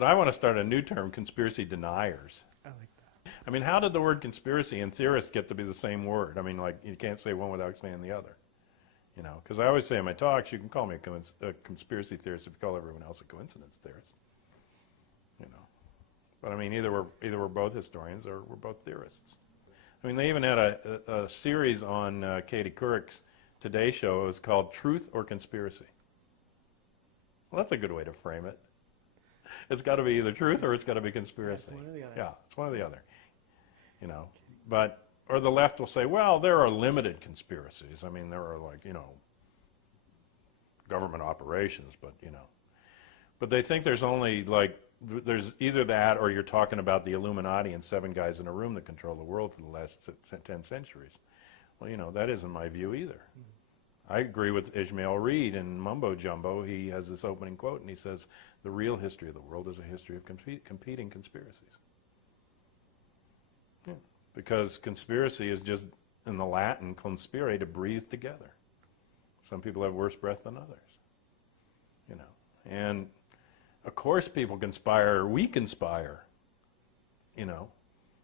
But I want to start a new term, conspiracy deniers. I like that. I mean, how did the word conspiracy and theorist get to be the same word? I mean, like, you can't say one without saying the other. You know, because I always say in my talks, you can call me a conspiracy theorist if you call everyone else a coincidence theorist. You know, but I mean, either we're both historians or we're both theorists. I mean, they even had a series on Katie Couric's Today Show. It was called Truth or Conspiracy. Well, that's a good way to frame it. It's got to be either truth or it's got to be conspiracy. It's one or the other. Yeah, it's one or the other. You know, but, or the left will say, well, there are limited conspiracies. I mean, there are, like, you know, government operations, but, you know. But they think there's only, like, there's either that or you're talking about the Illuminati and 7 guys in a room that control the world for the last 10 centuries. Well, you know, that isn't my view either. I agree with Ishmael Reed in Mumbo Jumbo. He has this opening quote, and he says, the real history of the world is a history of competing conspiracies. Yeah. Because conspiracy is just, in the Latin, conspire, to breathe together. Some people have worse breath than others. You know, and of course people conspire, we conspire, you know,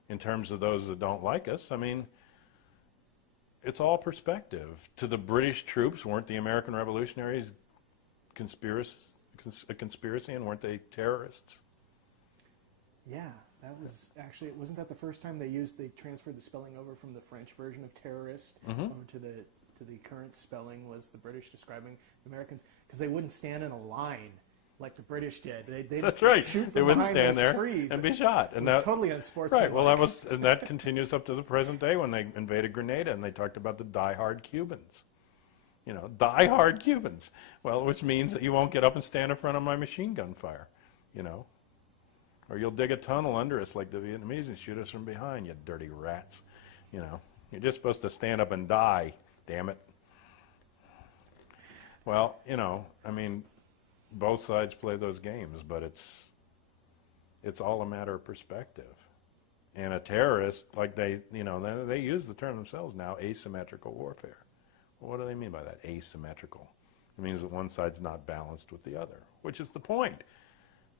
in terms of those that don't like us. I mean, it's all perspective. To the British troops, weren't the American revolutionaries a conspiracy, and weren't they terrorists? Yeah, that was actually, wasn't that the first time they transferred the spelling over from the French version of terrorist over to the current spelling, was the British describing the Americans, because they wouldn't stand in a line like the British did. That's right. Shoot They wouldn't behind stand those there trees. and be shot. And that was totally unsportsmanlike. Right. Well, and that continues up to the present day when they invaded Grenada and they talked about the die-hard Cubans. You know, die-hard Cubans. Well, which means that you won't get up and stand in front of my machine gun fire. You know, or you'll dig a tunnel under us like the Vietnamese and shoot us from behind, you dirty rats. You know, you're just supposed to stand up and die. Damn it. Well, you know, I mean, both sides play those games, but it's all a matter of perspective. And a terrorist, like they use the term themselves now, asymmetrical warfare. Well, what do they mean by that, asymmetrical? It means that one side's not balanced with the other, which is the point.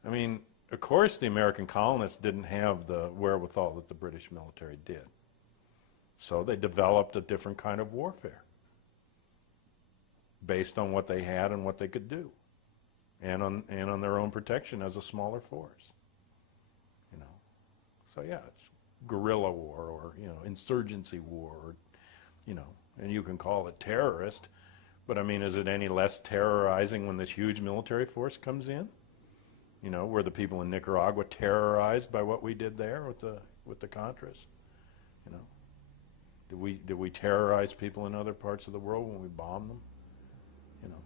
I mean, of course the American colonists didn't have the wherewithal that the British military did. So they developed a different kind of warfare based on what they had and what they could do. And on their own protection as a smaller force, you know. So yeah, it's guerrilla war or, you know, insurgency war, or, you know, and you can call it terrorist, but I mean, is it any less terrorizing when this huge military force comes in? You know, were the people in Nicaragua terrorized by what we did there with the Contras? You know, did we terrorize people in other parts of the world when we bombed them? You know.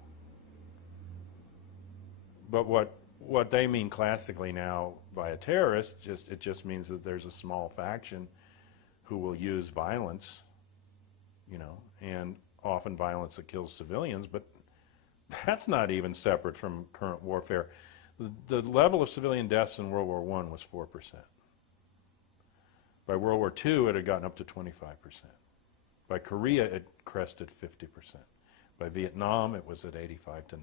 But what they mean classically now by a terrorist, it just means that there's a small faction who will use violence, you know, and often violence that kills civilians, but that's not even separate from current warfare. The level of civilian deaths in World War I was 4%. By World War II, it had gotten up to 25%. By Korea, it crested 50%. By Vietnam, it was at 85 to 90%.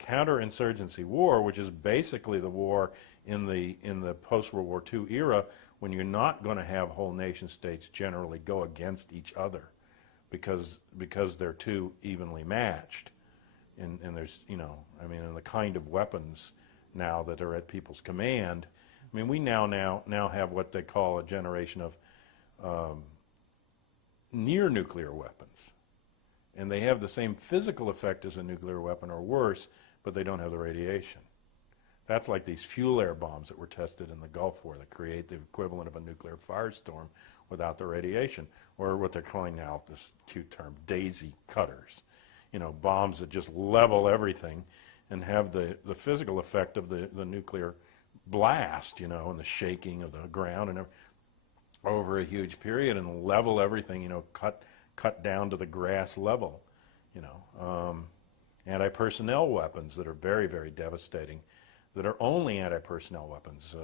Counterinsurgency war, which is basically the war in the post-World War II era, when you're not going to have whole nation states generally go against each other because they're too evenly matched, and there's, you know, I mean, and the kind of weapons now that are at people's command. I mean, we now have what they call a generation of near nuclear weapons, and they have the same physical effect as a nuclear weapon or worse, but they don't have the radiation. That's like these fuel air bombs that were tested in the Gulf War that create the equivalent of a nuclear firestorm without the radiation, or what they're calling now, this cute term, daisy cutters. You know, bombs that just level everything and have the physical effect of the nuclear blast, you know, and the shaking of the ground and over a huge period, and level everything, you know, cut down to the grass level, you know. Anti-personnel weapons that are very, very devastating, that are only anti-personnel weapons.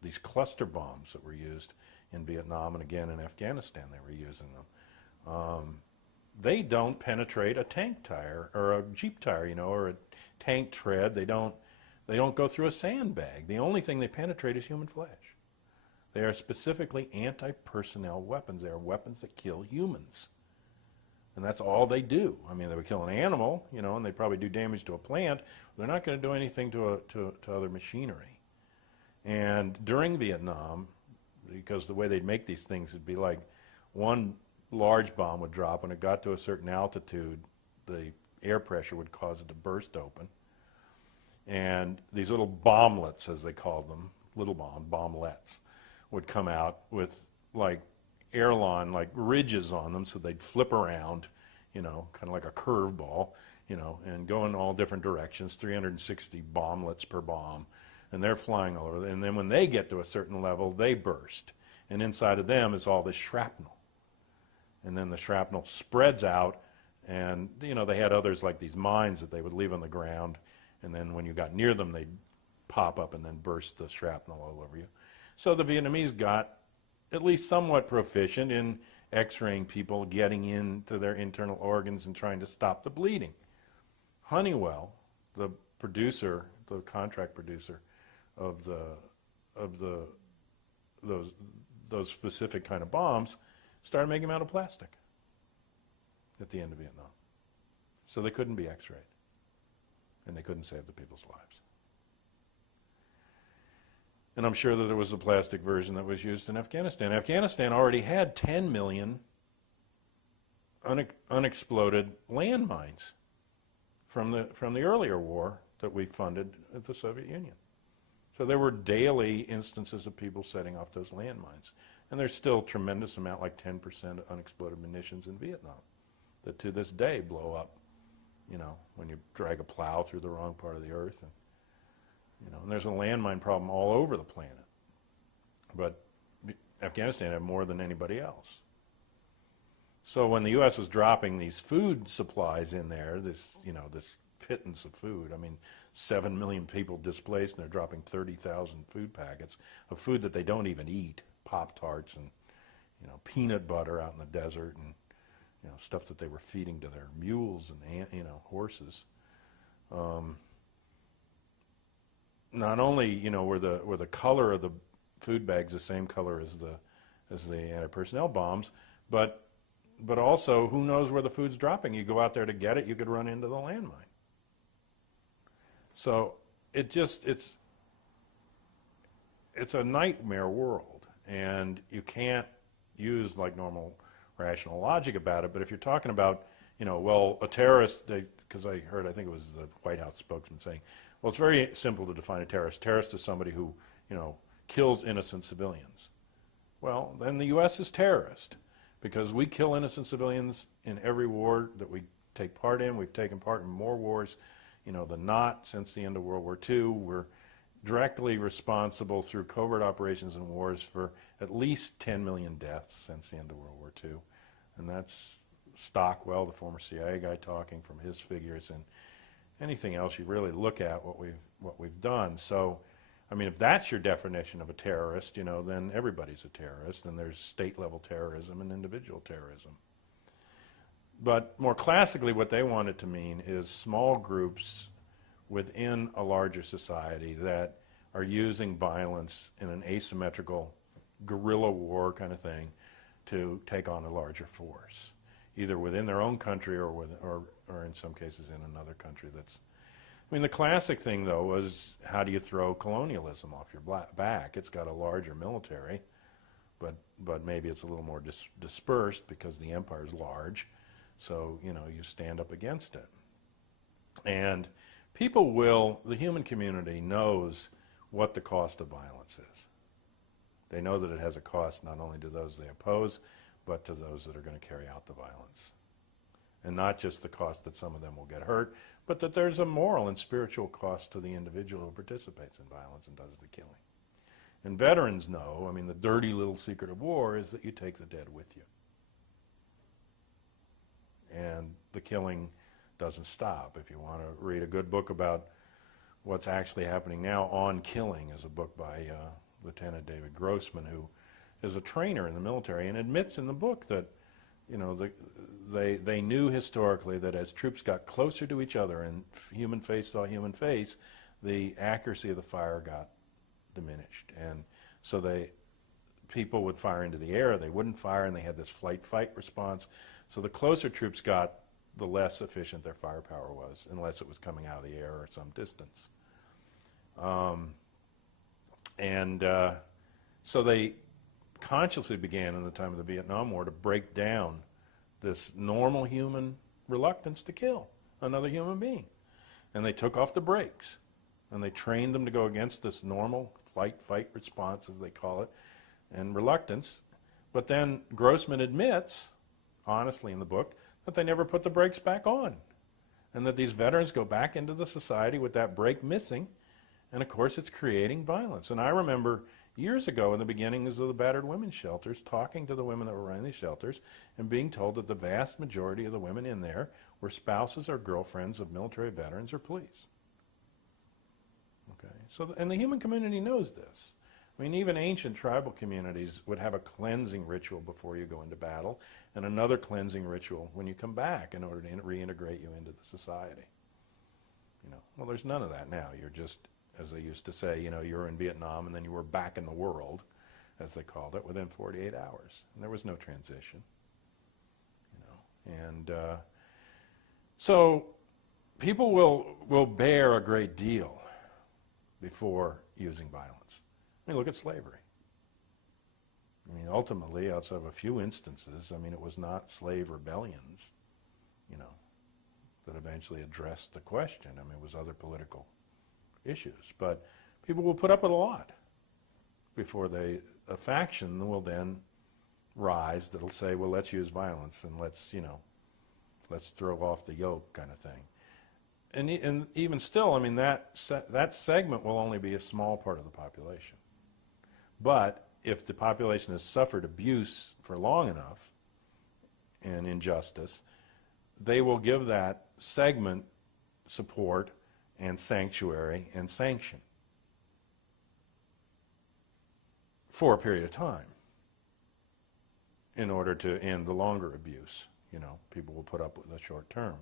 These cluster bombs that were used in Vietnam and again in Afghanistan, they were using them. They don't penetrate a tank tire or a Jeep tire, you know, or a tank tread. They don't They don't go through a sandbag. The only thing they penetrate is human flesh. They are specifically anti-personnel weapons. They are weapons that kill humans. And that's all they do. I mean, they would kill an animal, you know, and they probably do damage to a plant. They're not going to do anything to other machinery. And during Vietnam, because the way they'd make these things would be like one large bomb would drop. When it got to a certain altitude, the air pressure would cause it to burst open. And these little bomblets, as they called them, little bomblets, would come out with like airline, like ridges on them, so they'd flip around, you know, kind of like a curveball, you know, and go in all different directions, 360 bomblets per bomb. And they're flying all over. And then when they get to a certain level, they burst. And inside of them is all this shrapnel. And then the shrapnel spreads out, and, you know, they had others like these mines that they would leave on the ground, and then when you got near them, they'd pop up and then burst the shrapnel all over you. So the Vietnamese got at least somewhat proficient in x-raying people, getting into their internal organs and trying to stop the bleeding. Honeywell, the producer, the contract producer of those specific kind of bombs, started making them out of plastic at the end of Vietnam. So they couldn't be x-rayed, and they couldn't save the people's lives. And I'm sure that there was a plastic version that was used in Afghanistan. Afghanistan already had 10 million unexploded landmines from the earlier war that we funded at the Soviet Union. So there were daily instances of people setting off those landmines. And there's still a tremendous amount, like 10% unexploded munitions in Vietnam, that to this day blow up, you know, when you drag a plow through the wrong part of the earth. And, you know, and there's a landmine problem all over the planet. But Afghanistan had more than anybody else. So when the U.S. was dropping these food supplies in there, this pittance of food, I mean, 7 million people displaced, and they're dropping 30,000 food packets of food that they don't even eat, Pop-Tarts and, you know, peanut butter out in the desert, and, you know, stuff that they were feeding to their mules and, you know, horses. Not only, you know, were the color of the food bags the same color as the anti-personnel bombs, but also, who knows where the food's dropping? You go out there to get it, you could run into the landmine. So it's a nightmare world, and you can't use like normal rational logic about it. But if you're talking about, you know, well, a terrorist, because I think it was the White House spokesman saying, well, it's very simple to define a terrorist. Terrorist is somebody who, you know, kills innocent civilians. Well, then the U.S. is terrorist, because we kill innocent civilians in every war that we take part in. We've taken part in more wars, you know, than not since the end of World War II. We're directly responsible through covert operations and wars for at least 10 million deaths since the end of World War II. And that's Stockwell, the former CIA guy, talking from his figures, and anything else you really look at what we've done. So, I mean, if that's your definition of a terrorist, you know, then everybody's a terrorist, and there's state-level terrorism and individual terrorism. But more classically, what they want it to mean is small groups within a larger society that are using violence in an asymmetrical guerrilla war kind of thing to take on a larger force, either within their own country or in some cases in another country that's... I mean, the classic thing, though, was how do you throw colonialism off your back? It's got a larger military, but maybe it's a little more dispersed because the empire is large. So, you know, you stand up against it. And people will, the human community knows what the cost of violence is. They know that it has a cost not only to those they oppose, but to those that are going to carry out the violence. And not just the cost that some of them will get hurt, but that there's a moral and spiritual cost to the individual who participates in violence and does the killing. And veterans know, I mean, the dirty little secret of war is that you take the dead with you. And the killing doesn't stop. If you want to read a good book about what's actually happening now on killing, is a book by Lieutenant David Grossman, who is a trainer in the military, and admits in the book that, you know, they knew historically that as troops got closer to each other and human face saw human face, the accuracy of the fire got diminished. And so people would fire into the air, they wouldn't fire, and they had this flight-fight response. So the closer troops got, the less efficient their firepower was, unless it was coming out of the air or some distance. So they consciously began in the time of the Vietnam War to break down this normal human reluctance to kill another human being. And they took off the brakes, and they trained them to go against this normal flight-fight response, as they call it, and reluctance. But then Grossman admits, honestly in the book, that they never put the brakes back on, and that these veterans go back into the society with that brake missing, and of course it's creating violence. And I remember years ago in the beginnings of the battered women's shelters, talking to the women that were running these shelters and being told that the vast majority of the women in there were spouses or girlfriends of military veterans or police. Okay, so and the human community knows this. I mean, even ancient tribal communities would have a cleansing ritual before you go into battle, and another cleansing ritual when you come back in order to reintegrate you into the society. You know, well, there's none of that now. You're just, as they used to say, you know, you were in Vietnam and then you were back in the world, as they called it, within 48 hours. And there was no transition. You know, and so people will bear a great deal before using violence. I mean, look at slavery. I mean, ultimately, outside of a few instances, I mean, it was not slave rebellions, you know, that eventually addressed the question. I mean, it was other political issues. But people will put up with a lot before a faction will then rise that'll say, well, let's use violence and let's throw off the yoke kind of thing. And even still, I mean, that segment will only be a small part of the population. But if the population has suffered abuse for long enough and injustice, they will give that segment support and sanctuary and sanction for a period of time in order to end the longer abuse. You know, people will put up with the short term.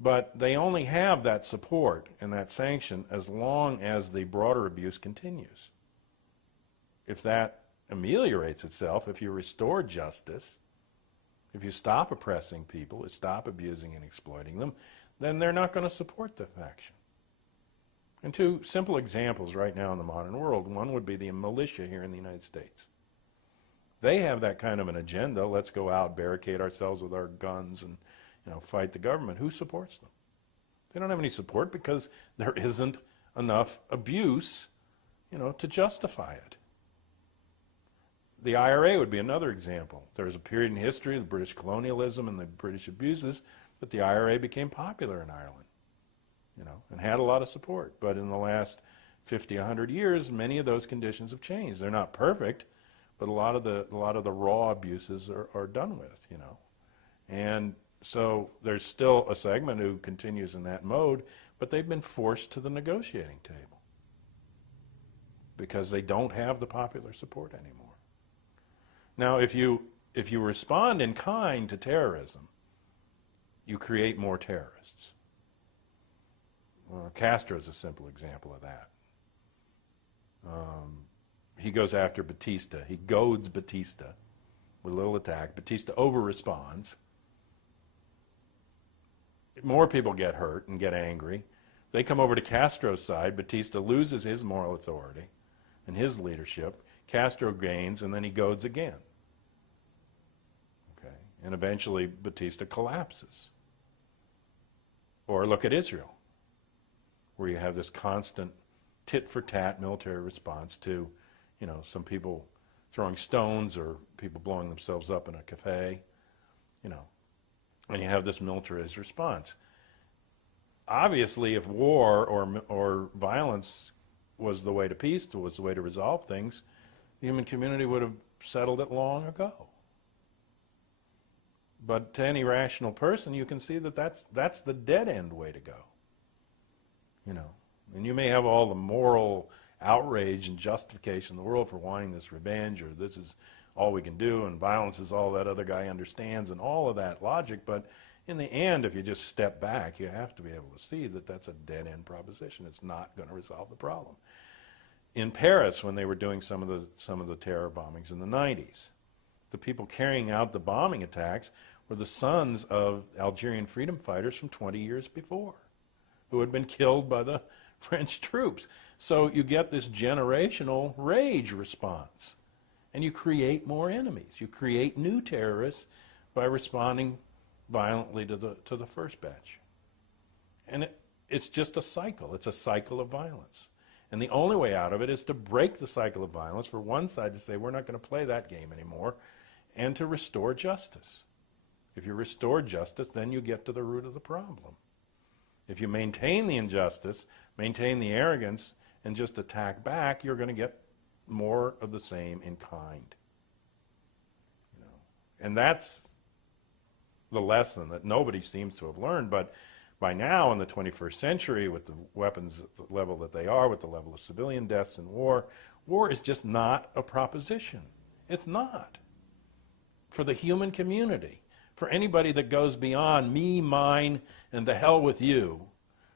But they only have that support and that sanction as long as the broader abuse continues. If that ameliorates itself, if you restore justice, if you stop oppressing people, stop abusing and exploiting them, then they're not going to support the faction. And two simple examples right now in the modern world. One would be the militia here in the United States. They have that kind of an agenda. Let's go out, barricade ourselves with our guns and, you know, fight the government. Who supports them? They don't have any support because there isn't enough abuse, you know, to justify it. The IRA would be another example. There was a period in history of British colonialism and the British abuses, but the IRA became popular in Ireland, you know, and had a lot of support. But in the last 50, 100 years, many of those conditions have changed. They're not perfect, but a lot of the raw abuses are done with, you know. And so there's still a segment who continues in that mode, but they've been forced to the negotiating table because they don't have the popular support anymore. Now, if you respond in kind to terrorism, you create more terrorists. Castro is a simple example of that. He goes after Batista. He goads Batista with a little attack. Batista over-responds. More people get hurt and get angry. They come over to Castro's side. Batista loses his moral authority and his leadership. Castro gains, and then he goads again. Okay, and eventually Batista collapses. Or look at Israel, where you have this constant tit-for-tat military response to, you know, some people throwing stones or people blowing themselves up in a cafe, you know, and you have this militarized response. Obviously, if war or violence was the way to peace, was the way to resolve things, the human community would have settled it long ago. But to any rational person, you can see that that's the dead-end way to go. You know, and you may have all the moral outrage and justification in the world for wanting this revenge, or this is all we can do, and violence is all that other guy understands, and all of that logic, but in the end, if you just step back, you have to be able to see that that's a dead-end proposition. It's not going to resolve the problem. In Paris, when they were doing some of the terror bombings in the 90s, the people carrying out the bombing attacks were the sons of Algerian freedom fighters from 20 years before, who had been killed by the French troops. So you get this generational rage response, and you create more enemies. You create new terrorists by responding violently to the first batch. And it's just a cycle. It's a cycle of violence. And the only way out of it is to break the cycle of violence, for one side to say, we're not going to play that game anymore, and to restore justice. If you restore justice, then you get to the root of the problem. If you maintain the injustice, maintain the arrogance, and just attack back, you're going to get more of the same in kind. You know? And that's the lesson that nobody seems to have learned. But by now, in the 21st century, with the weapons at the level that they are, with the level of civilian deaths in war, war is just not a proposition. It's not. For the human community, for anybody that goes beyond me, mine, and the hell with you,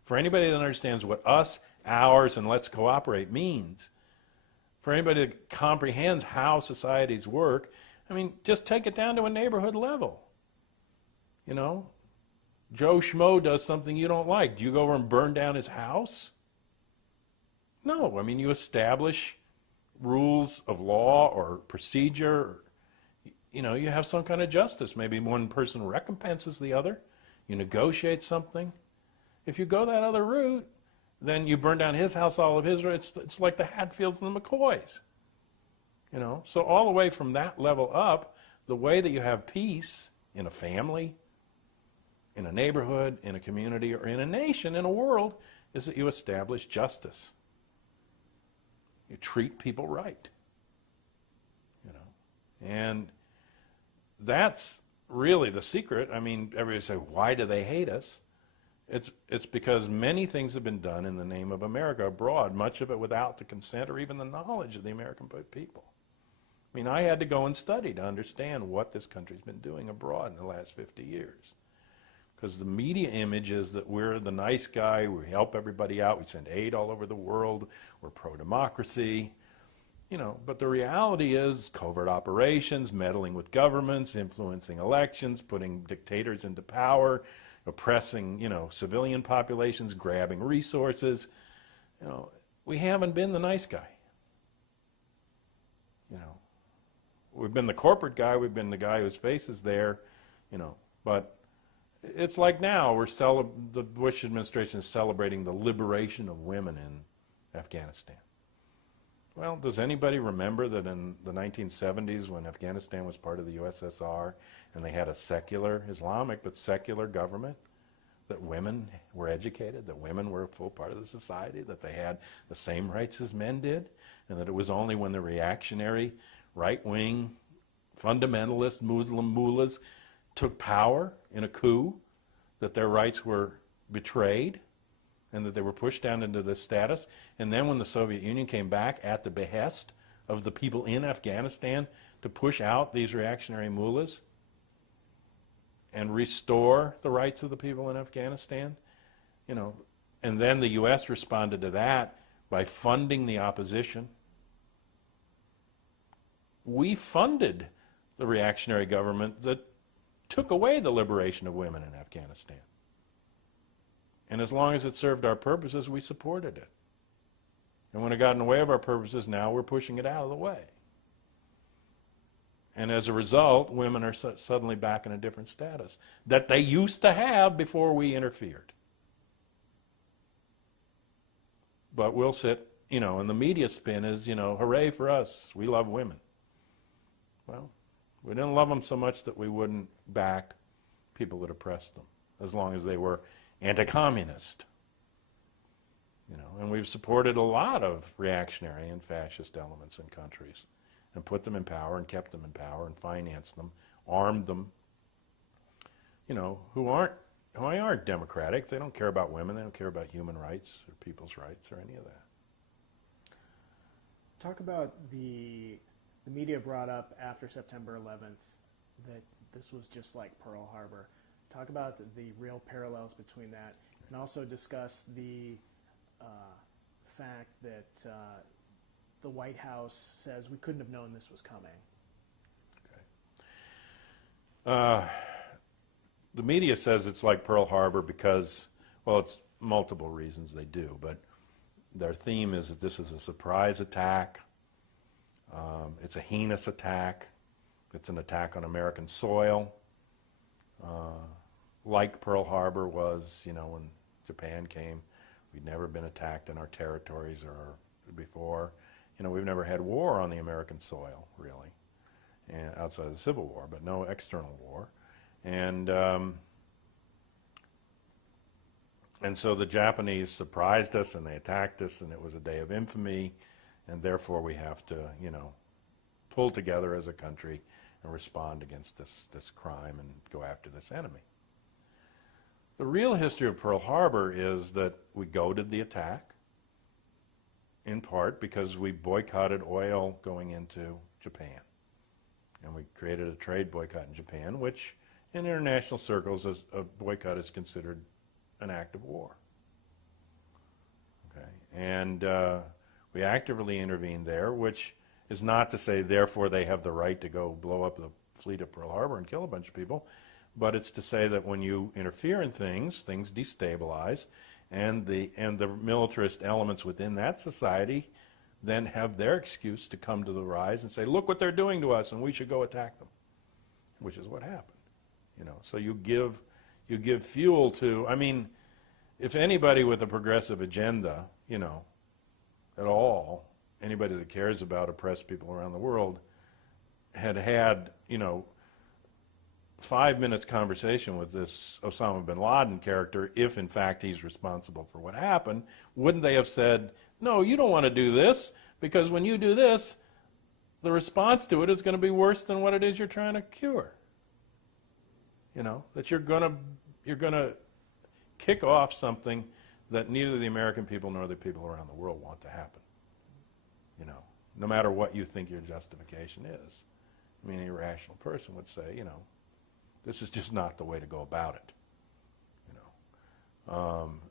for anybody that understands what us, ours, and let's cooperate means, for anybody that comprehends how societies work, I mean, just take it down to a neighborhood level. You know, Joe Schmo does something you don't like. Do you go over and burn down his house? No. I mean, you establish rules of law or procedure. You know, you have some kind of justice. Maybe one person recompenses the other. You negotiate something. If you go that other route, then you burn down his house, all of his. It's like the Hatfields and the McCoys. You know, so all the way from that level up, the way that you have peace in a family, in a neighborhood, in a community, or in a nation, in a world, is that you establish justice. You treat people right. You know, and that's really the secret. I mean, everybody say, why do they hate us? It's because many things have been done in the name of America abroad, much of it without the consent or even the knowledge of the American people. I mean, I had to go and study to understand what this country's been doing abroad in the last 50 years. Because the media image is that we're the nice guy, we help everybody out, we send aid all over the world, we're pro-democracy. You know, but the reality is covert operations, meddling with governments, influencing elections, putting dictators into power, oppressing, you know, civilian populations, grabbing resources. You know, we haven't been the nice guy. You know, we've been the corporate guy, we've been the guy whose face is there, you know, but it's like now the Bush administration is celebrating the liberation of women in Afghanistan. Well, does anybody remember that in the 1970s when Afghanistan was part of the USSR and they had a secular, Islamic, but secular government, that women were educated, that women were a full part of the society, that they had the same rights as men did, and that it was only when the reactionary, right-wing, fundamentalist Muslim mullahs took power in a coup that their rights were betrayed and that they were pushed down into this status. And then when the Soviet Union came back at the behest of the people in Afghanistan to push out these reactionary mullahs and restore the rights of the people in Afghanistan, you know, and then the U.S. responded to that by funding the opposition. We funded the reactionary government that took away the liberation of women in Afghanistan. And as long as it served our purposes, we supported it. And when it got in the way of our purposes, now we're pushing it out of the way. And as a result, women are suddenly back in a different status that they used to have before we interfered. But we'll sit, you know, and the media spin is, you know, hooray for us, we love women. Well, we didn't love them so much that we wouldn't back people that oppressed them, as long as they were anti-communist. You know, and we've supported a lot of reactionary and fascist elements in countries and put them in power and kept them in power and financed them, armed them, you know, who aren't democratic. They don't care about women. They don't care about human rights or people's rights or any of that. Talk about the media brought up after September 11th that this was just like Pearl Harbor. Talk about the real parallels between that, and also discuss the fact that the White House says we couldn't have known this was coming. Okay. The media says it's like Pearl Harbor because, well, it's multiple reasons they do, but their theme is that this is a surprise attack. It's a heinous attack. It's an attack on American soil. Like Pearl Harbor was, when Japan came, we'd never been attacked in our territories or before. We've never had war on the American soil, really, and outside of the Civil War, but no external war. And so the Japanese surprised us and they attacked us, and it was a day of infamy, and therefore we have to, pull together as a country and respond against this crime and go after this enemy. The real history of Pearl Harbor is that we goaded the attack, in part because we boycotted oil going into Japan. And we created a trade boycott in Japan, which in international circles, a boycott is considered an act of war. Okay, and we actively intervened there, which is not to say, therefore, they have the right to go blow up the fleet at Pearl Harbor and kill a bunch of people, but it's to say that when you interfere in things destabilize, and the militarist elements within that society then have their excuse to come to the rise and say, look what they're doing to us, and we should go attack them, which is what happened. So you give fuel to, if anybody with a progressive agenda, at all, anybody that cares about oppressed people around the world, had 5 minutes conversation with this Osama bin Laden character, if in fact he's responsible for what happened, wouldn't they have said, no, you don't want to do this, because when you do this, the response to it is going to be worse than what it is you're trying to cure. That you're going to kick off something that neither the American people nor the people around the world want to happen. No matter what you think your justification is. Any rational person would say, this is just not the way to go about it.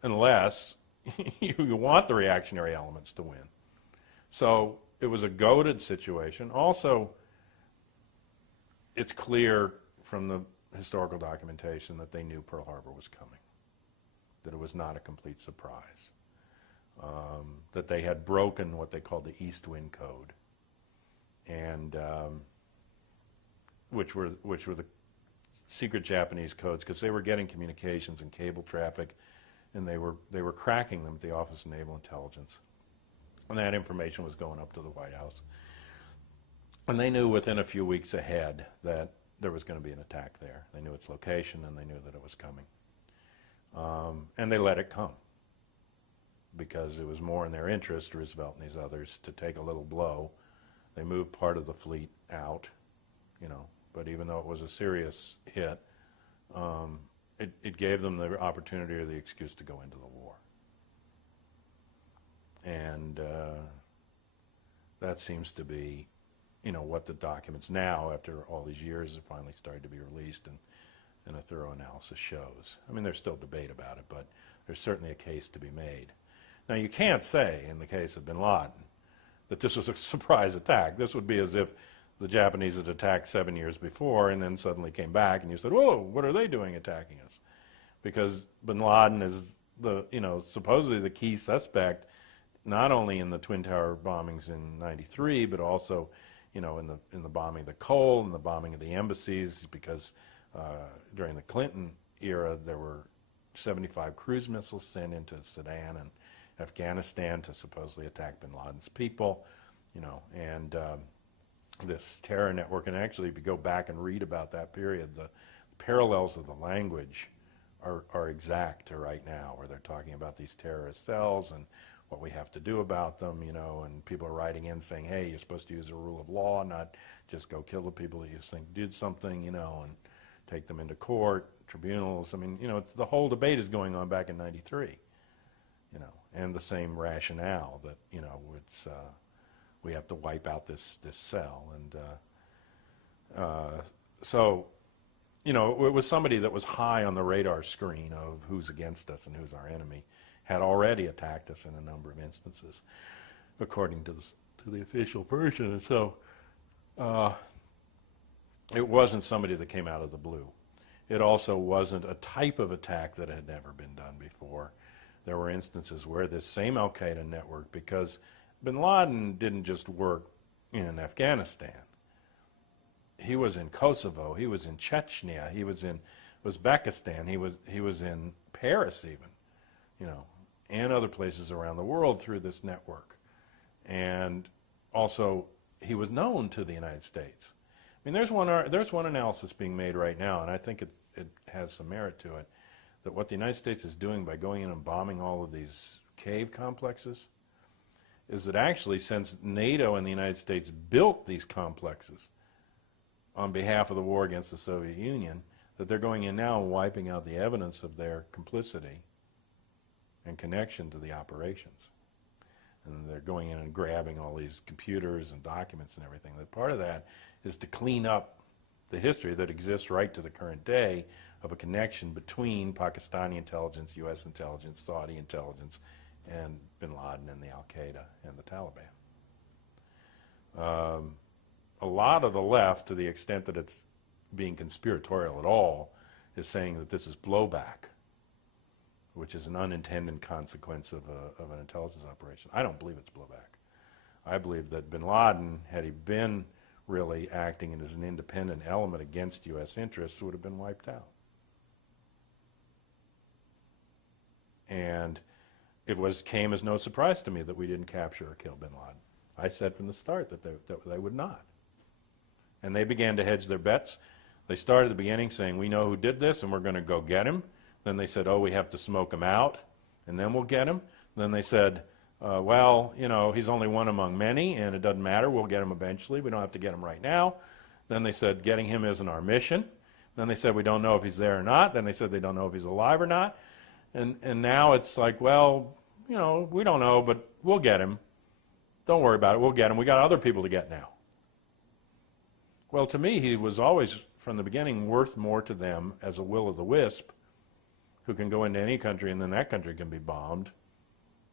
Unless you want the reactionary elements to win. So it was a goaded situation. Also, it's clear from the historical documentation that they knew Pearl Harbor was coming, that it was not a complete surprise, that they had broken what they called the East Wind Code, and which were the secret Japanese codes, because they were getting communications and cable traffic, and they were cracking them at the Office of Naval Intelligence, and that information was going up to the White House, and they knew within a few weeks ahead that there was going to be an attack there. They knew its location, and they knew that it was coming. And they let it come, because it was more in their interest, Roosevelt and these others, to take a little blow. They moved part of the fleet out, but even though it was a serious hit, it gave them the opportunity or the excuse to go into the war. And that seems to be what the documents now, after all these years, have finally started to be released, and a thorough analysis shows. There's still debate about it, but there's certainly a case to be made. Now, you can't say, in the case of bin Laden, that this was a surprise attack. This would be as if the Japanese had attacked 7 years before and then suddenly came back and you said, whoa, what are they doing attacking us? Because bin Laden is supposedly the key suspect, not only in the Twin Tower bombings in '93, but also in the bombing of the coal and the bombing of the embassies, because during the Clinton era there were 75 cruise missiles sent into Sudan and Afghanistan to supposedly attack bin Laden's people, and this terror network. And actually, if you go back and read about that period, the parallels of the language are exact to right now, where they're talking about these terrorist cells and what we have to do about them, and people are writing in saying, hey, you're supposed to use a rule of law, not just go kill the people that you think did something, and take them into court, tribunals. The whole debate is going on back in '93, and the same rationale that, it's, we have to wipe out this cell. And so you know, it was somebody that was high on the radar screen of who's against us and who's our enemy, had already attacked us in a number of instances, according to the official version. And so it wasn't somebody that came out of the blue. It also wasn't a type of attack that had never been done before. There were instances where this same al-Qaeda network, because bin Laden didn't just work in Afghanistan. He was in Kosovo, he was in Chechnya, he was in Uzbekistan, he was in Paris even, you know, and other places around the world through this network. And also, he was known to the United States. I mean, there's one analysis being made right now, and I think it has some merit to it, that what the United States is doing by going in and bombing all of these cave complexes is that actually, since NATO and the United States built these complexes on behalf of the war against the Soviet Union, that they're going in now and wiping out the evidence of their complicity and connection to the operations. And they're going in and grabbing all these computers and documents and everything. That part of that is to clean up the history that exists right to the current day of a connection between Pakistani intelligence, U.S. intelligence, Saudi intelligence, and bin Laden and the al-Qaeda and the Taliban. A lot of the left, to the extent that it's being conspiratorial at all, is saying that this is blowback, which is an unintended consequence of an intelligence operation. I don't believe it's blowback. I believe that bin Laden, had he been really acting as an independent element against U.S. interests, would have been wiped out. And it came as no surprise to me that we didn't capture or kill bin Laden. I said from the start that they would not. And they began to hedge their bets. They started at the beginning saying, we know who did this and we're going to go get him. Then they said, oh, we have to smoke him out and then we'll get him. Then they said, well, you know, he's only one among many and it doesn't matter, we'll get him eventually, we don't have to get him right now. Then they said, getting him isn't our mission. Then they said, we don't know if he's there or not. Then they said, they don't know if he's alive or not. And now it's like, well, you know, we don't know, but we'll get him. Don't worry about it, we'll get him. We got other people to get now. Well, to me, he was always, from the beginning, worth more to them as a will-o'-the-wisp who can go into any country and then that country can be bombed,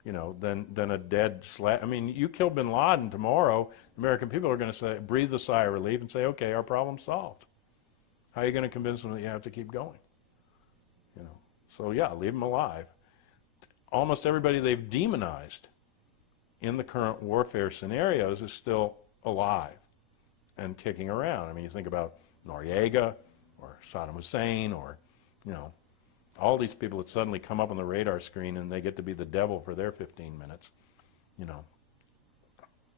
you know, than a dead I mean, you kill bin Laden tomorrow, American people are going to say, breathe a sigh of relief and say, okay, our problem's solved. How are you going to convince them that you have to keep going? You know, so yeah, leave them alive. Almost everybody they've demonized in the current warfare scenarios is still alive and kicking around. I mean, you think about Noriega or Saddam Hussein or, you know, all these people that suddenly come up on the radar screen and they get to be the devil for their 15 minutes, you know,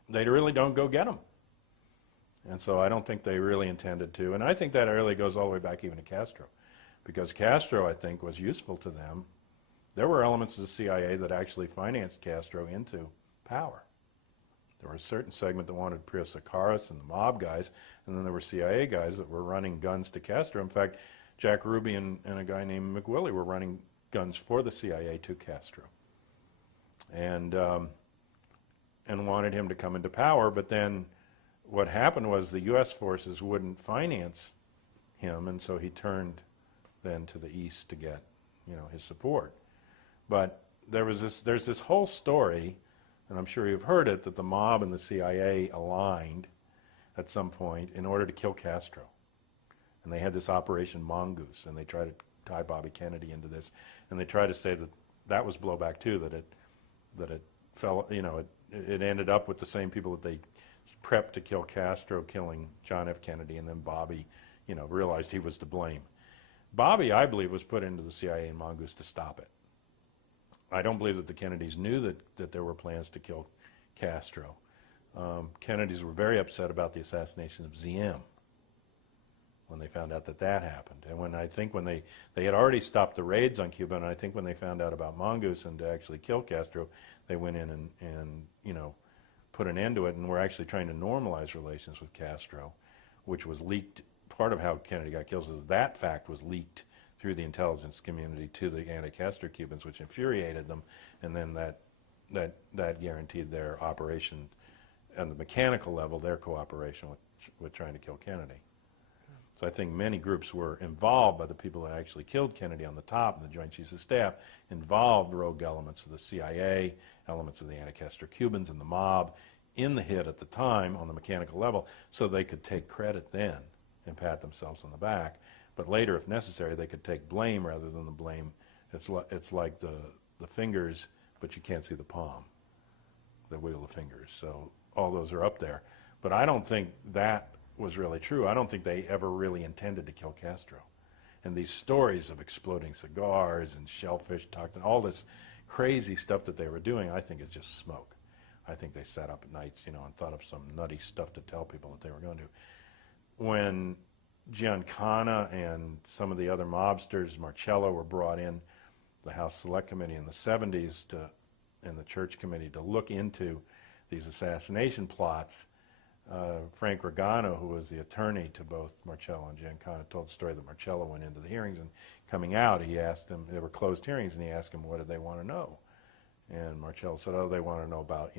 they really don't go get them. And so I don't think they really intended to. And I think that really goes all the way back even to Castro. Because Castro, I think, was useful to them. There were elements of the CIA that actually financed Castro into power. There was a certain segment that wanted Prius Sakaris and the mob guys, and then there were CIA guys that were running guns to Castro. In fact, Jack Ruby and a guy named McWillie were running guns for the CIA to Castro. And wanted him to come into power, but then what happened was the U.S. forces wouldn't finance him, and so he turned then to the east to get, you know, his support. But there's this whole story, and I'm sure you've heard it, that the mob and the CIA aligned at some point in order to kill Castro. And they had this Operation Mongoose, and they tried to tie Bobby Kennedy into this, and they tried to say that that was blowback too, that it fell, you know, it ended up with the same people that they prepped to kill Castro, killing John F. Kennedy, and then Bobby, you know, realized he was to blame. Bobby, I believe, was put into the CIA and Mongoose to stop it. I don't believe that the Kennedys knew that there were plans to kill Castro. Kennedys were very upset about the assassination of ZM when they found out that happened. And when they had already stopped the raids on Cuba, and I think when they found out about Mongoose and to actually kill Castro, they went in and you know, put an end to it, and were actually trying to normalize relations with Castro, which was leaked. Part of how Kennedy got killed is that fact was leaked through the intelligence community to the anti-Castro Cubans, which infuriated them, and then that guaranteed their operation on the mechanical level, their cooperation with trying to kill Kennedy. So I think many groups were involved by the people that actually killed Kennedy on the top and the Joint Chiefs of Staff, involved rogue elements of the CIA, elements of the anti-Castro Cubans and the mob in the hit at the time on the mechanical level, so they could take credit then and pat themselves on the back. But later, if necessary, they could take blame rather than the blame. It's like the fingers, but you can't see the palm, the wheel of fingers. So all those are up there. But I don't think that was really true. I don't think they ever really intended to kill Castro. And these stories of exploding cigars and shellfish toxin, all this crazy stuff that they were doing, I think is just smoke. I think they sat up at nights, and thought of some nutty stuff to tell people that they were going to. When Giancana and some of the other mobsters, Marcello, were brought in the House Select Committee in the 70s and the Church Committee to look into these assassination plots, Frank Regano, who was the attorney to both Marcello and Giancana, told the story that Marcello went into the hearings, and coming out, he asked them, they were closed hearings, and he asked them, what did they want to know? And Marcello said, oh, they want to know about,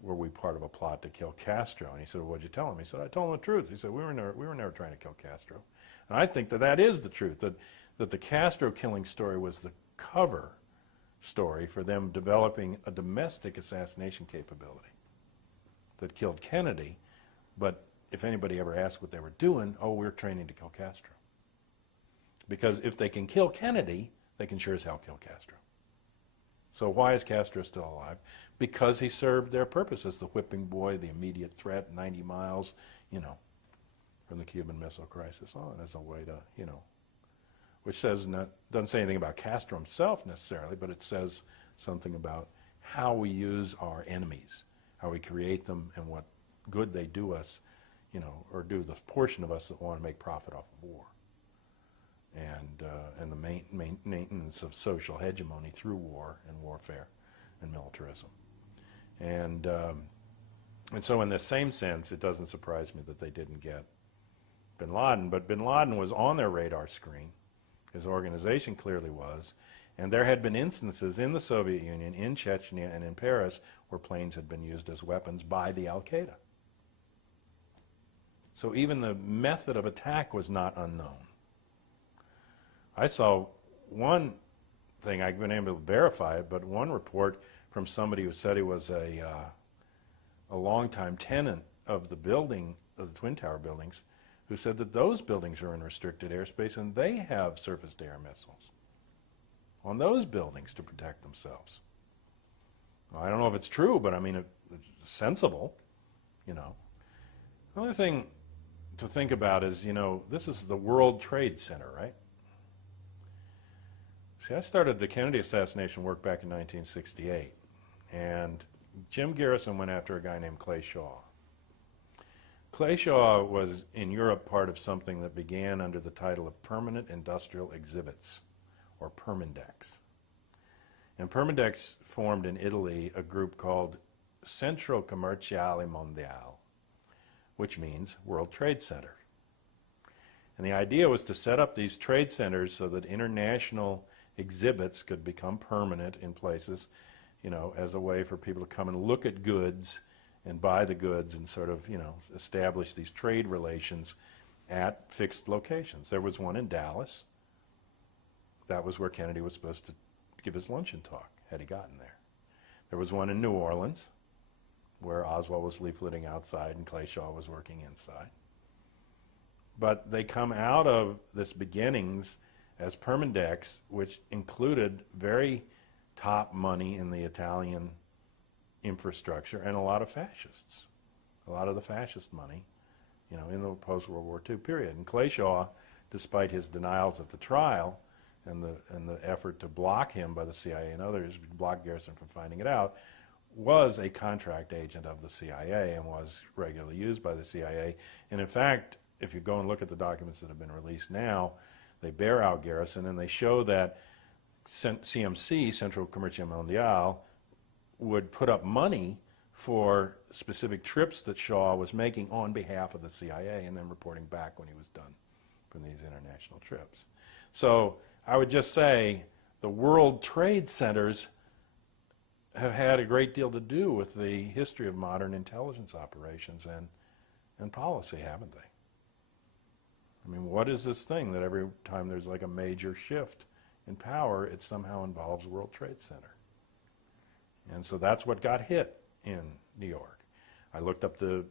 were we part of a plot to kill Castro? And he said, well, what'd you tell him? He said, I told him the truth. He said, we were never trying to kill Castro. And I think that is the truth, that the Castro killing story was the cover story for them developing a domestic assassination capability that killed Kennedy. But if anybody ever asked what they were doing, oh, we're training to kill Castro. Because if they can kill Kennedy, they can sure as hell kill Castro. So why is Castro still alive? Because he served their purpose as the whipping boy, the immediate threat, 90 miles, from the Cuban Missile Crisis on, as a way to, which doesn't say anything about Castro himself necessarily, but it says something about how we use our enemies, how we create them, and what good they do us, or do the portion of us that want to make profit off of war, and the maintenance of social hegemony through war and warfare and militarism. And so in the same sense, it doesn't surprise me that they didn't get bin Laden, but bin Laden was on their radar screen. His organization clearly was, and there had been instances in the Soviet Union, in Chechnya, and in Paris where planes had been used as weapons by the Al-Qaeda. So even the method of attack was not unknown. I saw one thing, I've been able to verify it, but one report from somebody who said he was a longtime tenant of the building, of the Twin Tower buildings, who said that those buildings are in restricted airspace and they have surface-to-air missiles on those buildings to protect themselves. Well, I don't know if it's true, but I mean, it's sensible, Another thing to think about is, this is the World Trade Center, right? See, I started the Kennedy assassination work back in 1968, and Jim Garrison went after a guy named Clay Shaw. Clay Shaw was, in Europe, part of something that began under the title of Permanent Industrial Exhibits, or Permindex. And Permindex formed in Italy a group called Centro Commerciale Mondiale, which means World Trade Center. And the idea was to set up these trade centers so that international exhibits could become permanent in places, as a way for people to come and look at goods and buy the goods and sort of, establish these trade relations at fixed locations. There was one in Dallas. That was where Kennedy was supposed to give his luncheon talk, had he gotten there. There was one in New Orleans, where Oswald was leafleting outside and Clay Shaw was working inside. But they come out of this beginnings as Permindex, which included very top money in the Italian infrastructure and a lot of fascists, a lot of the fascist money, in the post-World War II period. And Clay Shaw, despite his denials at the trial and the effort to block him by the CIA and others, block Garrison from finding it out, was a contract agent of the CIA and was regularly used by the CIA. And in fact, if you go and look at the documents that have been released now, they bear out Garrison and they show that CMC, Centro Commerciale Mondiale, would put up money for specific trips that Shaw was making on behalf of the CIA and then reporting back when he was done from these international trips. So I would just say the World Trade Centers have had a great deal to do with the history of modern intelligence operations and policy, haven't they? I mean, what is this thing that every time there's like a major shift in power, it somehow involves World Trade Center? And so that's what got hit in New York. I looked up the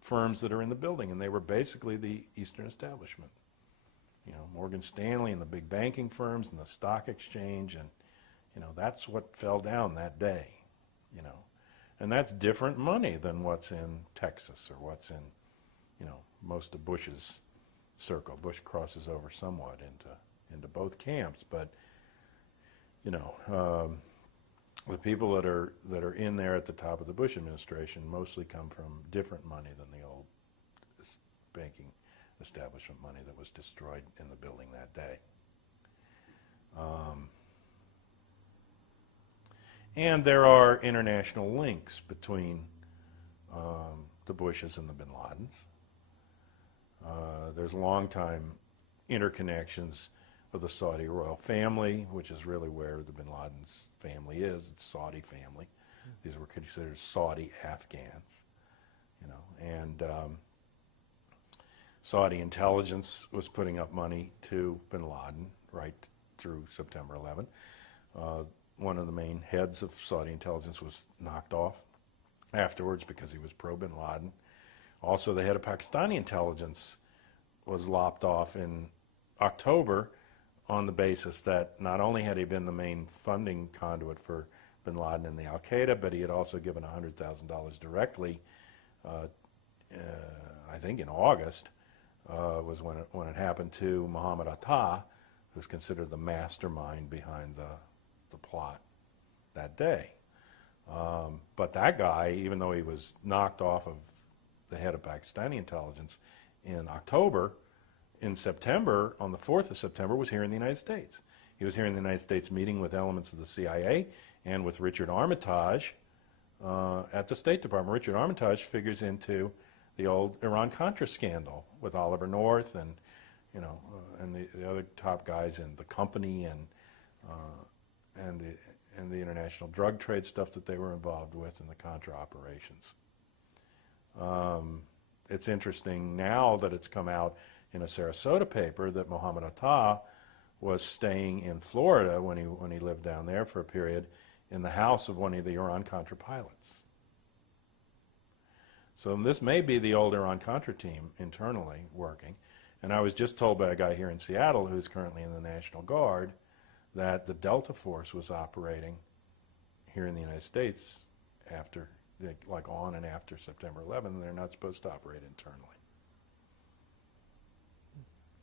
firms that are in the building, and they were basically the Eastern establishment. You know, Morgan Stanley and the big banking firms and the stock exchange, and, you know, that's what fell down that day, you know. And that's different money than what's in Texas or what's in, you know, most of Bush's circle. Bush crosses over somewhat into both camps, but, you know, the people that are in there at the top of the Bush administration mostly come from different money than the old banking establishment money that was destroyed in the building that day. And there are international links between the Bushes and the Bin Ladens. There's long-time interconnections of the Saudi royal family, which is really where the Bin Laden's family is. It's Saudi family. These were considered Saudi Afghans, you know, and Saudi intelligence was putting up money to Bin Laden right through September 11. One of the main heads of Saudi intelligence was knocked off afterwards because he was pro-Bin Laden. Also, the head of Pakistani intelligence was lopped off in October on the basis that not only had he been the main funding conduit for Bin Laden and the Al-Qaeda, but he had also given $100,000 directly, I think in August, was when it happened to Muhammad Atta, who's considered the mastermind behind the plot that day. But that guy, even though he was knocked off of the head of Pakistani intelligence in October, in September, on the 4th of September, was here in the United States. He was here in the United States meeting with elements of the CIA and with Richard Armitage at the State Department. Richard Armitage figures into the old Iran-Contra scandal with Oliver North and, you know, and the other top guys in the company and the international drug trade stuff that they were involved with in the Contra operations. It's interesting now that it's come out in a Sarasota paper that Muhammad Atta was staying in Florida when he lived down there for a period in the house of one of the Iran-Contra pilots. So this may be the old Iran-Contra team internally working. And I was just told by a guy here in Seattle who's currently in the National Guard that the Delta Force was operating here in the United States after, like on and after September 11, and they're not supposed to operate internally.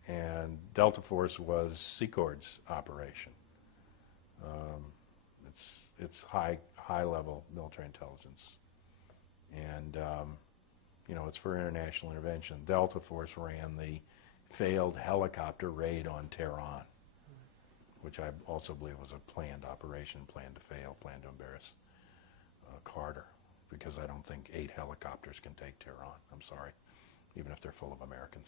And Delta Force was Secord's operation. It's high-level military intelligence, and you know, it's for international intervention. Delta Force ran the failed helicopter raid on Tehran, which I also believe was a planned operation, planned to fail, planned to embarrass Carter, because I don't think 8 helicopters can take Tehran. I'm sorry, even if they're full of Americans.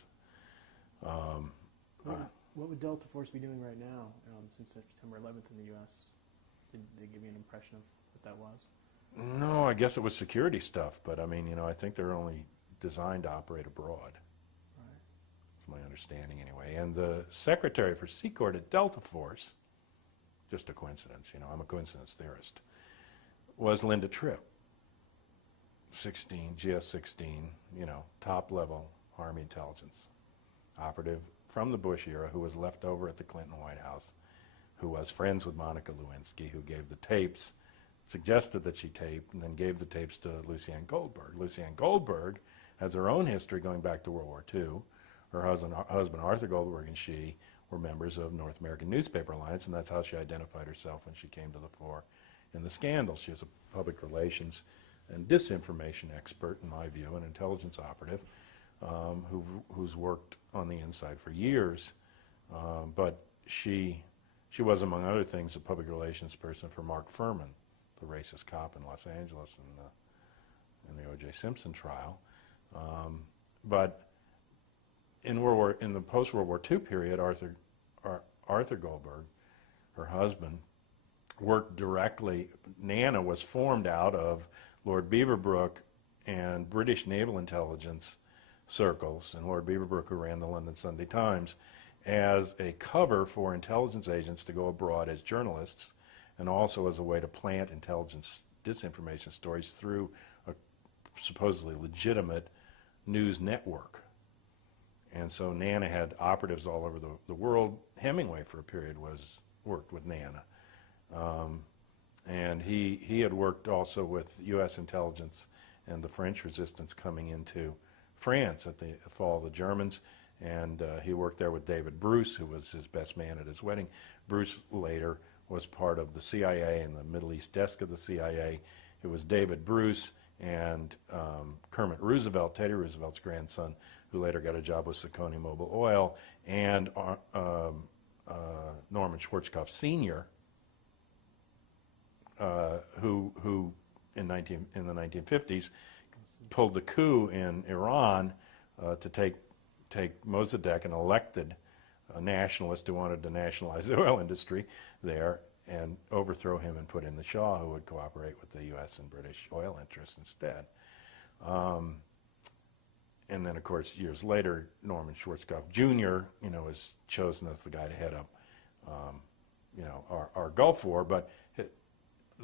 What would Delta Force be doing right now since September 11th in the U.S.? Did they give you an impression of what that was? No, I guess it was security stuff, but I mean, you know, I think they're only designed to operate abroad. Right. That's my understanding anyway. And the secretary for Secord at Delta Force, just a coincidence, you know, I'm a coincidence theorist, was Linda Tripp, GS-16, you know, top-level Army intelligence operative from the Bush era who was left over at the Clinton White House, who was friends with Monica Lewinsky, who gave the tapes, suggested that she tape, and then gave the tapes to Lucianne Goldberg. Lucianne Goldberg has her own history going back to World War II. Her husband Arthur Goldberg and she were members of North American Newspaper Alliance, and that's how she identified herself when she came to the fore in the scandal. She was a public relations and disinformation expert, in my view, an intelligence operative who's worked on the inside for years, but she was, among other things, a public relations person for Mark Furman, the racist cop in Los Angeles in the O.J. Simpson trial. But in the post-World War II period, Arthur Goldberg, her husband, worked directly. NANA was formed out of Lord Beaverbrook and British naval intelligence circles, and Lord Beaverbrook, who ran the London Sunday Times, as a cover for intelligence agents to go abroad as journalists, and also as a way to plant intelligence disinformation stories through a supposedly legitimate news network. And so Nana had operatives all over the world. Hemingway, for a period, worked with Nana. And he had worked also with U.S. intelligence and the French resistance coming into France at the fall of the Germans. And he worked there with David Bruce, who was his best man at his wedding. Bruce later was part of the CIA and the Middle East desk of the CIA. It was David Bruce and Kermit Roosevelt, Teddy Roosevelt's grandson, who later got a job with Secconi Mobil Oil, and Norman Schwarzkopf Sr., who in the 1950s pulled the coup in Iran to take Mossadegh, an elected nationalist who wanted to nationalize the oil industry there, and overthrow him and put in the Shah, who would cooperate with the U.S. and British oil interests instead. And then, of course, years later, Norman Schwarzkopf Jr., was chosen as the guy to head up, our Gulf War. But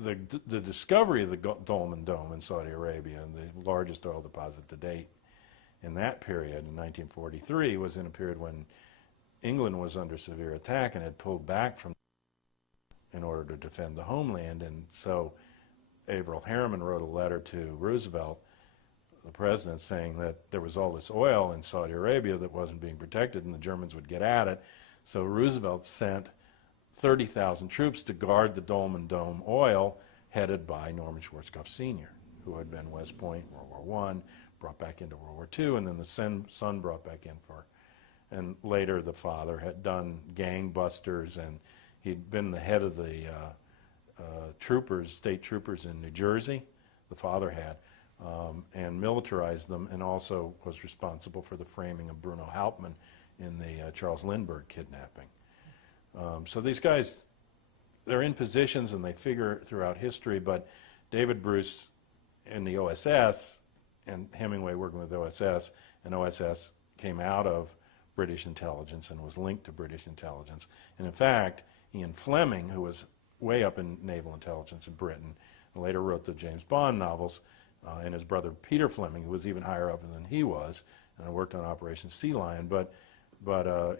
the discovery of the Dolman Dome in Saudi Arabia, and the largest oil deposit to date in that period, in 1943, was in a period when England was under severe attack and had pulled back from in order to defend the homeland. And so Averell Harriman wrote a letter to Roosevelt, the president, saying that there was all this oil in Saudi Arabia that wasn't being protected and the Germans would get at it. So Roosevelt sent 30,000 troops to guard the Dolman Dome oil, headed by Norman Schwarzkopf Sr., who had been West Point, World War I, brought back into World War II, and then the son brought back in for, and later the father had done gangbusters, and he'd been the head of the state troopers in New Jersey, the father had, and militarized them, and also was responsible for the framing of Bruno Hauptmann in the Charles Lindbergh kidnapping. So these guys, they're in positions and they figure throughout history, but David Bruce in the OSS, and Hemingway working with OSS, and OSS came out of British intelligence and was linked to British intelligence. And in fact, Ian Fleming, who was way up in naval intelligence in Britain, and later wrote the James Bond novels, and his brother Peter Fleming, who was even higher up than he was, and worked on Operation Sea Lion. But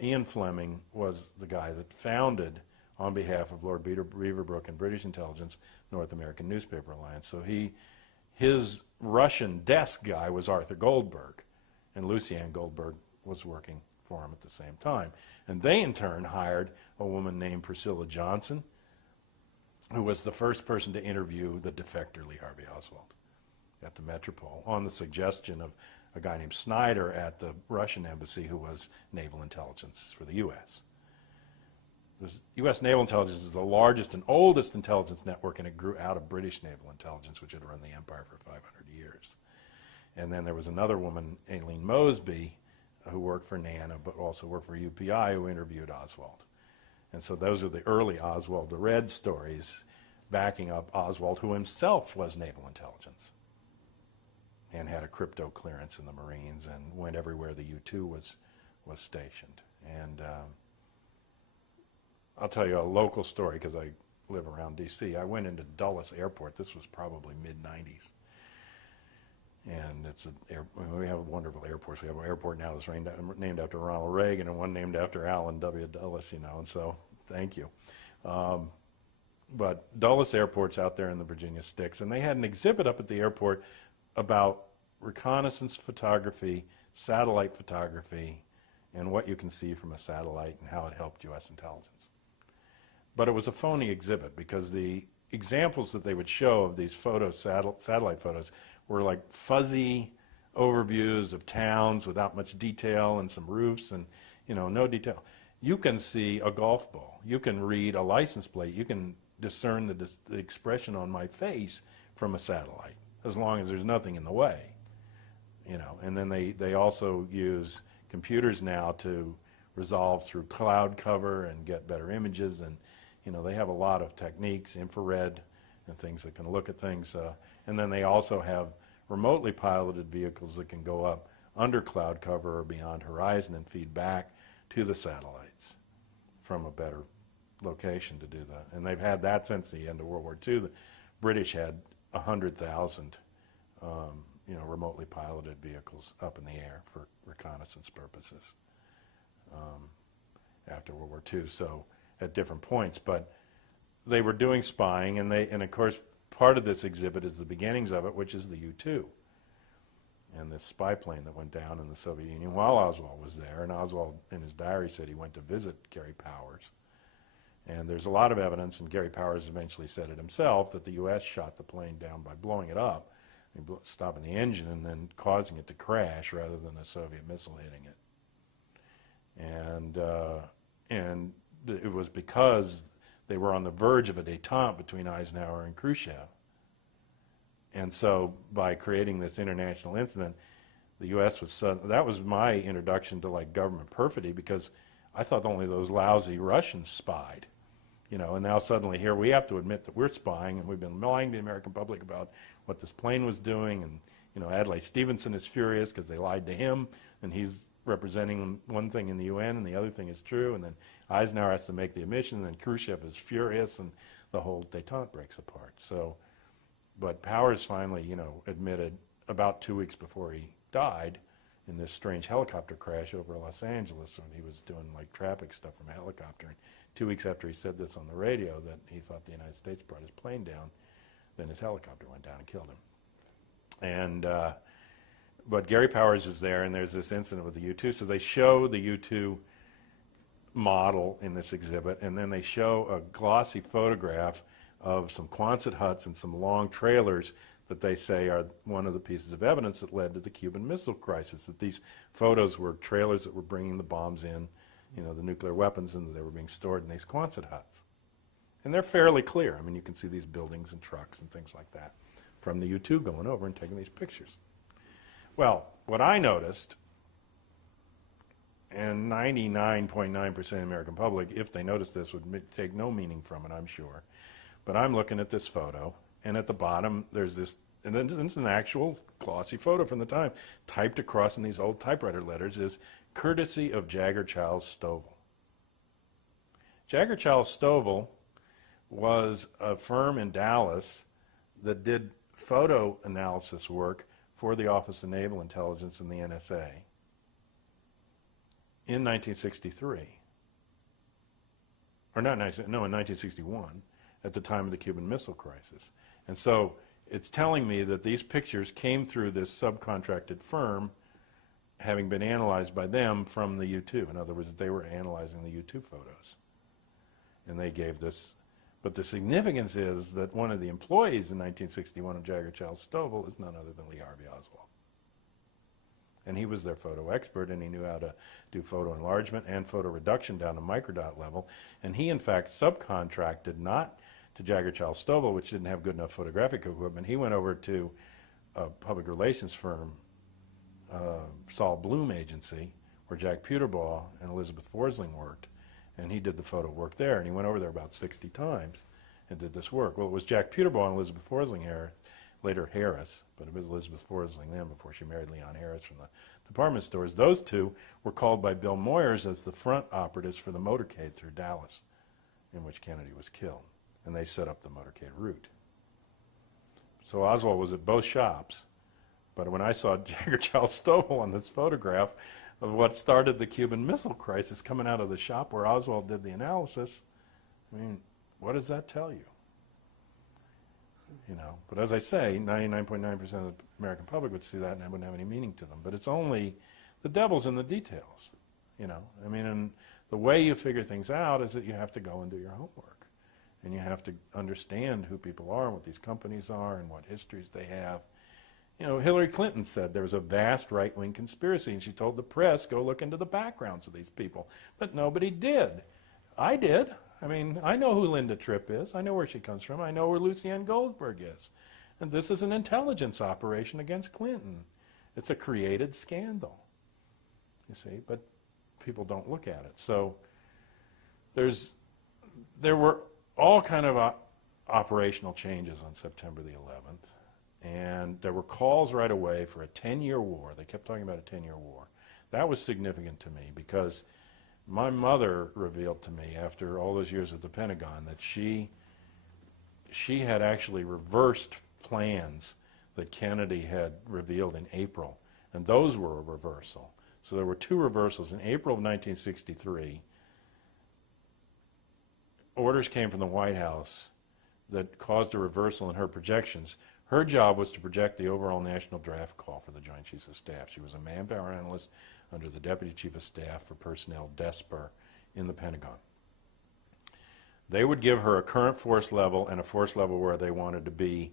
Ian Fleming was the guy that founded, on behalf of Lord Beaverbrook and British intelligence, North American Newspaper Alliance. So his Russian desk guy was Arthur Goldberg, and Lucien Goldberg was working for him at the same time. And they, in turn, hired a woman named Priscilla Johnson, who was the first person to interview the defector Lee Harvey Oswald at the Metropole, on the suggestion of a guy named Snyder at the Russian embassy, who was naval intelligence for the U.S. U.S. naval intelligence is the largest and oldest intelligence network, and it grew out of British naval intelligence, which had run the empire for 500 years. And then there was another woman, Aileen Mosby, who worked for NANA, but also worked for UPI, who interviewed Oswald. And so those are the early Oswald the Red stories, backing up Oswald, who himself was naval intelligence and had a crypto clearance in the Marines and went everywhere the U-2 was stationed. And I'll tell you a local story, because I live around D.C. I went into Dulles Airport. This was probably mid-'90s. And we have wonderful airports. We have an airport now that's named after Ronald Reagan, and one named after Allen W. Dulles, and so thank you. But Dulles Airport's out there in the Virginia Sticks, and they had an exhibit up at the airport about reconnaissance photography, satellite photography, and what you can see from a satellite and how it helped U.S. intelligence. But it was a phony exhibit, because the examples that they would show of these satellite photos were like fuzzy overviews of towns without much detail and some roofs and, no detail. You can see a golf ball. You can read a license plate. You can discern the expression on my face from a satellite, as long as there's nothing in the way, And then they also use computers now to resolve through cloud cover and get better images, and they have a lot of techniques, infrared and things that can look at things. And then they also have remotely piloted vehicles that can go up under cloud cover or beyond horizon and feed back to the satellites from a better location to do that. And they've had that since the end of World War II. The British had 100,000 remotely piloted vehicles up in the air for reconnaissance purposes after World War II, so at different points. But they were doing spying, and of course part of this exhibit is the beginnings of it, which is the U-2 and this spy plane that went down in the Soviet Union while Oswald was there. And Oswald in his diary said he went to visit Gary Powers. And there's a lot of evidence, and Gary Powers eventually said it himself, that the U.S. shot the plane down by blowing it up, stopping the engine and then causing it to crash rather than a Soviet missile hitting it. And it was because they were on the verge of a détente between Eisenhower and Khrushchev. And so by creating this international incident, the U.S. was that was my introduction to like government perfidy, because I thought only those lousy Russians spied. And now suddenly here we have to admit that we're spying, and we've been lying to the American public about what this plane was doing. And Adlai Stevenson is furious because they lied to him, and he's representing one thing in the UN and the other thing is true. And then Eisenhower has to make the admission, and then Khrushchev is furious, and the whole détente breaks apart. But Powers finally, admitted about 2 weeks before he died in this strange helicopter crash over Los Angeles when he was doing like traffic stuff from a helicopter. And 2 weeks after he said this on the radio, that he thought the United States brought his plane down, then his helicopter went down and killed him. But Gary Powers is there, and there's this incident with the U-2. So they show the U-2 model in this exhibit, and then they show a glossy photograph of some Quonset huts and some long trailers that they say are one of the pieces of evidence that led to the Cuban Missile Crisis, that these photos were trailers that were bringing the bombs in, the nuclear weapons, and they were being stored in these Quonset huts. And they're fairly clear. I mean, you can see these buildings and trucks and things like that from the U-2 going over and taking these pictures. Well, what I noticed, and 99.9% of the American public, if they noticed this, would take no meaning from it, I'm sure. But I'm looking at this photo, and at the bottom there's this, and then it's an actual glossy photo from the time, typed across in these old typewriter letters, is courtesy of Jagger Childs Stovall. Jagger Childs Stovall was a firm in Dallas that did photo analysis work for the Office of Naval Intelligence and the NSA in 1963. Or not, in 1961. At the time of the Cuban Missile Crisis. And so it's telling me that these pictures came through this subcontracted firm, having been analyzed by them from the U-2. In other words, they were analyzing the U-2 photos. And they gave this. But the significance is that one of the employees in 1961 of Jagger Childs Stovall is none other than Lee Harvey Oswald. And he was their photo expert, and he knew how to do photo enlargement and photo reduction down to microdot level. And he, in fact, subcontracted not to Jagger Childs Stovall, which didn't have good enough photographic equipment. He went over to a public relations firm, Saul Bloom Agency, where Jack Peterbaugh and Elizabeth Forsling worked, and he did the photo work there. And he went over there about 60 times and did this work. Well, it was Jack Peterbaugh and Elizabeth Forsling here, later Harris, but it was Elizabeth Forsling then before she married Leon Harris from the department stores. Those two were called by Bill Moyers as the front operatives for the motorcade through Dallas, in which Kennedy was killed. And they set up the motorcade route. So Oswald was at both shops, but when I saw Jagger Childs Stovall on this photograph of what started the Cuban Missile Crisis coming out of the shop where Oswald did the analysis, I mean, what does that tell you? But as I say, 99.9% of the American public would see that and it wouldn't have any meaning to them. But it's only the devil's in the details, I mean, and the way you figure things out is that you have to go and do your homework. And you have to understand who people are and what these companies are and what histories they have. Hillary Clinton said there was a vast right-wing conspiracy, and she told the press, go look into the backgrounds of these people. But nobody did. I did. I mean, I know who Linda Tripp is. I know where she comes from. I know where Lucienne Goldberg is. And this is an intelligence operation against Clinton. It's a created scandal, you see, but people don't look at it. So there were all kind of operational changes on September the 11th. And there were calls right away for a 10-year war. They kept talking about a 10-year war. That was significant to me because my mother revealed to me after all those years at the Pentagon that she had actually reversed plans that Kennedy had revealed in April, and those were a reversal. So there were two reversals. In April of 1963, orders came from the White House that caused a reversal in her projections. Her job was to project the overall national draft call for the Joint Chiefs of Staff. She was a manpower analyst under the Deputy Chief of Staff for Personnel, DESPER, in the Pentagon. They would give her a current force level and a force level where they wanted to be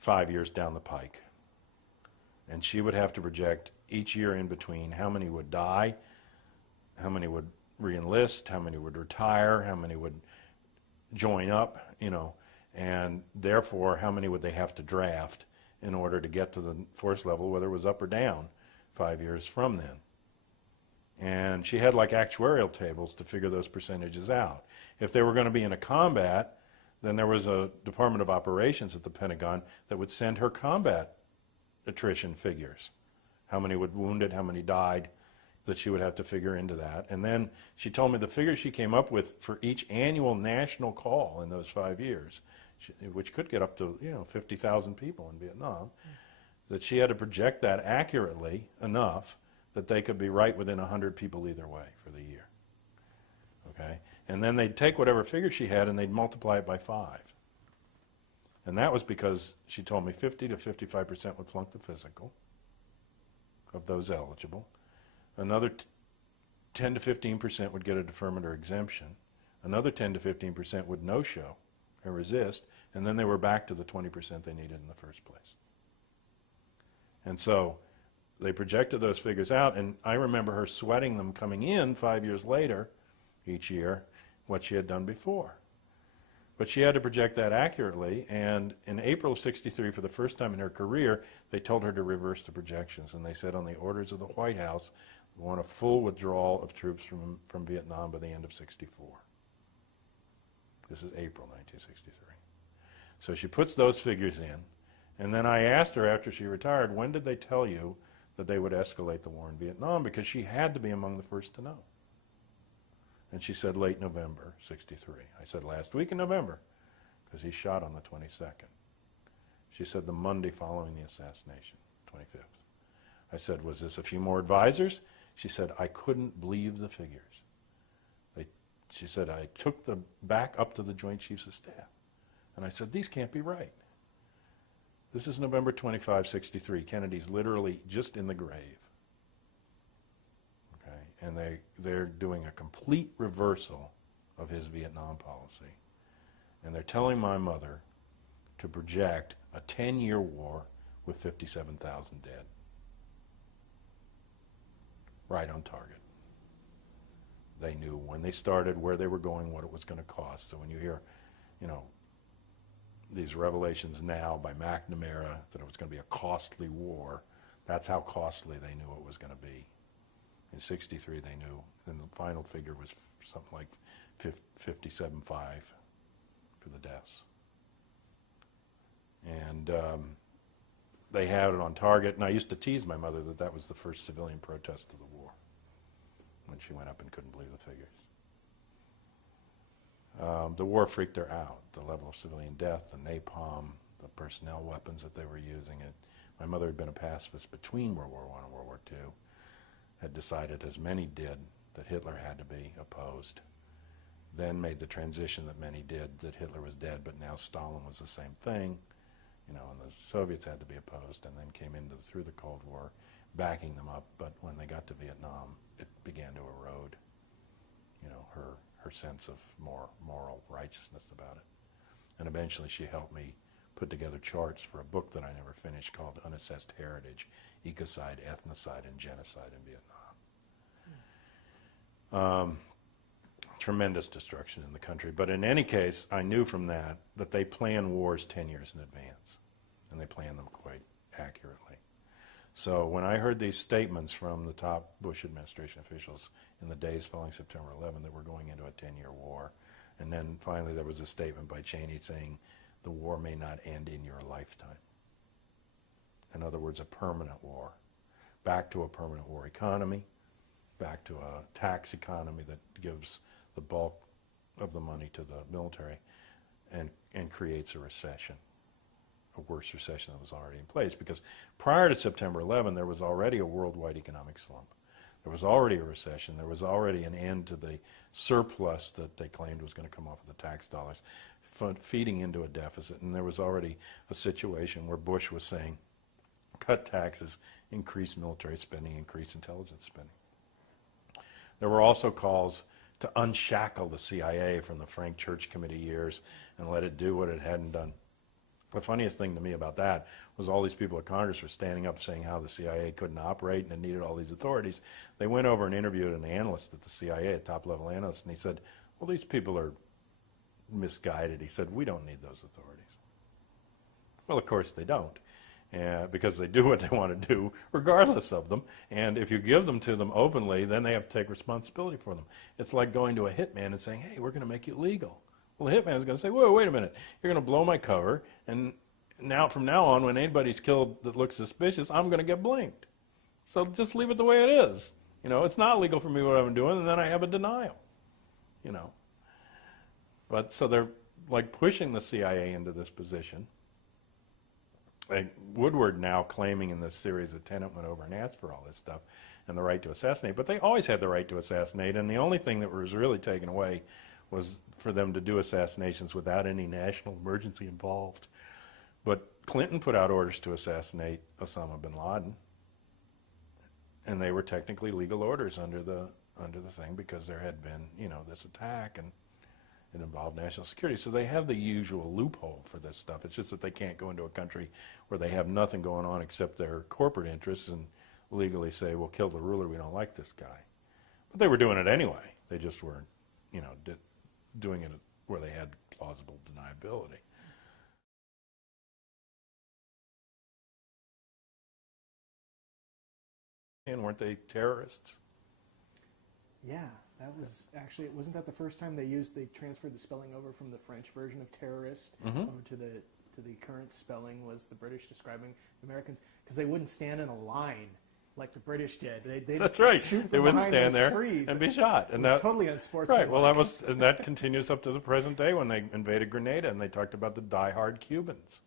5 years down the pike. And she would have to project each year in between how many would die, how many would re-enlist, how many would retire, how many would join up, and therefore how many would they have to draft in order to get to the force level, whether it was up or down 5 years from then. And she had like actuarial tables to figure those percentages out. If they were going to be in a combat, then there was a Department of Operations at the Pentagon that would send her combat attrition figures. How many would wounded, how many died, that she would have to figure into that. And then she told me the figure she came up with for each annual national call in those 5 years, which could get up to 50,000 people in Vietnam, that she had to project that accurately enough that they could be right within 100 people either way for the year. Okay? And then they'd take whatever figure she had and they'd multiply it by 5. And that was because she told me 50 to 55% would flunk the physical of those eligible. Another 10 to 15% would get a deferment or exemption. Another 10 to 15% would no-show and resist, and then they were back to the 20% they needed in the first place. And so they projected those figures out, and I remember her sweating them coming in 5 years later, each year, what she had done before. But she had to project that accurately, and in April of '63, for the first time in her career, they told her to reverse the projections, and they said on the orders of the White House, we want a full withdrawal of troops from Vietnam by the end of '64. This is April 1963. So she puts those figures in, and then I asked her after she retired, when did they tell you that they would escalate the war in Vietnam? Because she had to be among the first to know. And she said late November '63. I said last week in November, because he shot on the 22nd. She said the Monday following the assassination, 25th. I said, was this a few more advisors? She said, I couldn't believe the figures. She said, I took them back up to the Joint Chiefs of Staff. And I said, these can't be right. This is November 25, '63. Kennedy's literally just in the grave. Okay? And they're doing a complete reversal of his Vietnam policy. And they're telling my mother to project a 10-year war with 57,000 dead. Right on target. They knew when they started, where they were going, what it was going to cost. So when you hear, these revelations now by McNamara that it was going to be a costly war, that's how costly they knew it was going to be. In '63 they knew, and the final figure was something like 57.5 for the deaths. And they had it on target, and I used to tease my mother that that was the first civilian protest of the war, when she went up and couldn't believe the figures. The war freaked her out, the level of civilian death, the napalm, the personnel weapons that they were using. My mother had been a pacifist between World War I and World War II, had decided, as many did, that Hitler had to be opposed, then made the transition that many did, that Hitler was dead, but now Stalin was the same thing, and the Soviets had to be opposed, and then came through the Cold War, backing them up, but when they got to Vietnam, it began to erode, her sense of more moral righteousness about it. And eventually she helped me put together charts for a book that I never finished called Unassessed Heritage, Ecocide, Ethnocide, and Genocide in Vietnam. Tremendous destruction in the country. But in any case, I knew from that they plan wars 10 years in advance, and they plan them quite accurately. So when I heard these statements from the top Bush administration officials in the days following September 11 that we're going into a 10-year war, and then finally there was a statement by Cheney saying the war may not end in your lifetime. In other words, a permanent war. Back to a permanent war economy, back to a tax economy that gives the bulk of the money to the military and creates a recession, a worse recession that was already in place. Because prior to September 11, there was already a worldwide economic slump. There was already a recession. There was already an end to the surplus that they claimed was going to come off of the tax dollars, feeding into a deficit. And there was already a situation where Bush was saying, cut taxes, increase military spending, increase intelligence spending. There were also calls to unshackle the CIA from the Frank Church Committee years and let it do what it hadn't done. The funniest thing to me about that was all these people at Congress were standing up saying how the CIA couldn't operate and it needed all these authorities. They went over and interviewed an analyst at the CIA, a top-level analyst, and he said, well, these people are misguided. He said, we don't need those authorities. Well, of course they don't. Because they do what they want to do regardless of them, and if you give them to them openly, then they have to take responsibility for them. It's like going to a hitman and saying, hey, we're going to make you legal. Well, the hitman's going to say, whoa, wait a minute, you're going to blow my cover, and now from now on, when anybody's killed that looks suspicious, I'm going to get blinked. So just leave it the way it is. You know, it's not legal for me what I'm doing, and then I have a denial. You know. But so they're like pushing the CIA into this position. Woodward now claiming in this series that Tenet went over and asked for all this stuff and the right to assassinate, but they always had the right to assassinate, and the only thing that was really taken away was for them to do assassinations without any national emergency involved. But Clinton put out orders to assassinate Osama bin Laden, and they were technically legal orders under the thing because there had been, you know, this attack and it involved national security. So they have the usual loophole for this stuff. It's just that they can't go into a country where they have nothing going on except their corporate interests and legally say, well, kill the ruler, we don't like this guy. But they were doing it anyway. They just weren't, you know, doing it where they had plausible deniability. And weren't they terrorists? Yeah, that was actually, wasn't that the first time they transferred the spelling over from the French version of terrorist over to the current spelling was the British describing the Americans, because they wouldn't stand in a line like the British did. That's right. They wouldn't stand there trees and be shot. And that was totally unsportsmanlike. Right. Well, and that continues up to the present day when they invaded Grenada and they talked about the die-hard Cubans.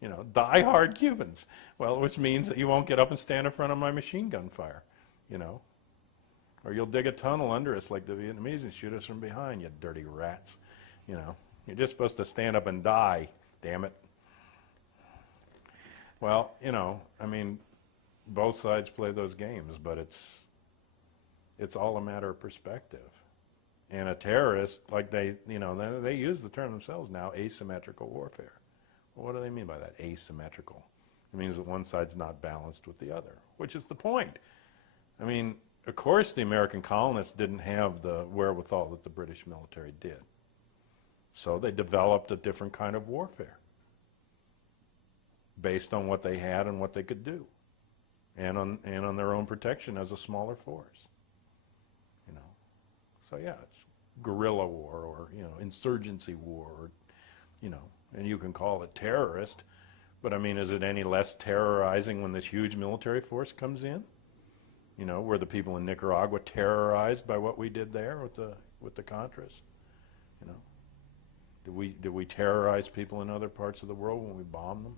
You know, die-hard Cubans. Well, which means that you won't get up and stand in front of my machine gun fire, you know. Or you'll dig a tunnel under us like the Vietnamese and shoot us from behind, you dirty rats. You know, you're just supposed to stand up and die, damn it. Well, you know, I mean, both sides play those games, but it's all a matter of perspective. And a terrorist, like they use the term themselves now, asymmetrical warfare. Well, what do they mean by that, asymmetrical? It means that one side's not balanced with the other, which is the point. I mean, of course the American colonists didn't have the wherewithal that the British military did. So they developed a different kind of warfare based on what they had and what they could do, and on their own protection as a smaller force. You know, so yeah, it's guerrilla war or, you know, insurgency war, or, you know, and you can call it terrorist, but I mean, is it any less terrorizing when this huge military force comes in? You know, were the people in Nicaragua terrorized by what we did there with the Contras? You know, did we terrorize people in other parts of the world when we bombed them?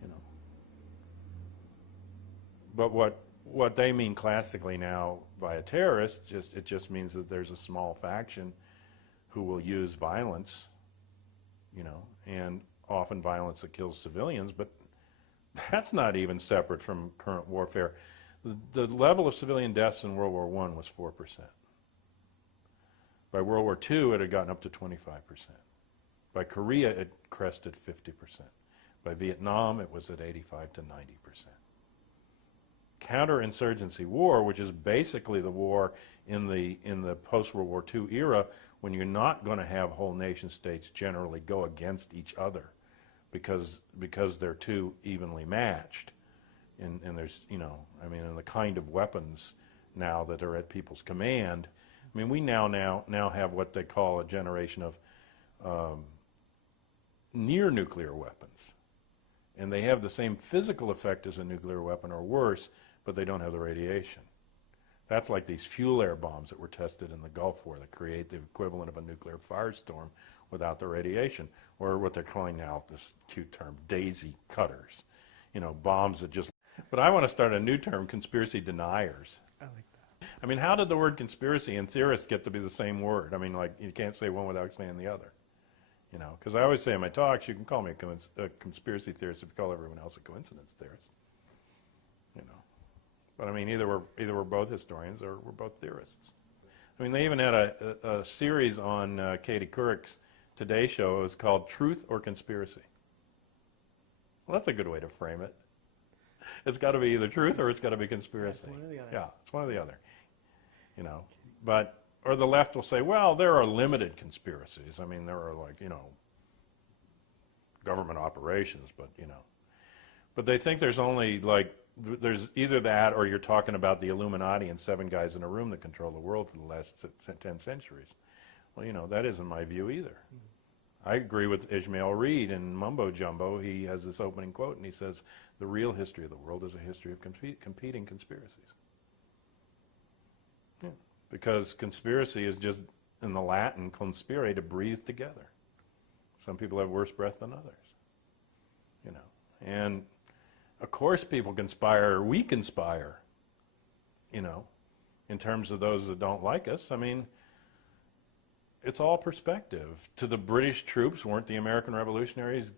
You know, but what they mean classically now by a terrorist, it just means that there's a small faction who will use violence, you know, and often violence that kills civilians, but that's not even separate from current warfare. The level of civilian deaths in World War I was 4%. By World War II, it had gotten up to 25%. By Korea, it crested 50%. By Vietnam, it was at 85 to 90%. Counterinsurgency war, which is basically the war in the post-World War II era, when you're not going to have whole nation states generally go against each other because they're too evenly matched. And there's, you know, I mean, and the kind of weapons now that are at people's command. I mean, we now have what they call a generation of near nuclear weapons. And they have the same physical effect as a nuclear weapon or worse, but they don't have the radiation. That's like these fuel air bombs that were tested in the Gulf War that create the equivalent of a nuclear firestorm without the radiation, or what they're calling now, this cute term, daisy cutters. You know, bombs that just... But I want to start a new term, conspiracy deniers. I like that. I mean, how did the word conspiracy and theorist get to be the same word? I mean, like, you can't say one without saying the other. You know, because I always say in my talks, you can call me a conspiracy theorist if you call everyone else a coincidence theorist. You know, but I mean, either we're both historians or we're both theorists. I mean, they even had a series on Katie Couric's Today Show. It was called Truth or Conspiracy. Well, that's a good way to frame it. It's got to be either truth or it's got to be conspiracy. It's one or the other. Yeah, it's one or the other. You know, but... Or the left will say, well, there are limited conspiracies. I mean, there are like, you know, government operations, but, you know. But they think there's only like, there's either that or you're talking about the Illuminati and 7 guys in a room that control the world for the last 10 centuries. Well, you know, that isn't my view either. Mm-hmm. I agree with Ishmael Reed in Mumbo Jumbo. He has this opening quote, and he says, the real history of the world is a history of competing conspiracies. Yeah. Because conspiracy is just, in the Latin, conspire, to breathe together. Some people have worse breath than others, you know. And, of course, people conspire, we conspire, you know, in terms of those that don't like us. I mean, it's all perspective. To the British troops, weren't the American revolutionaries a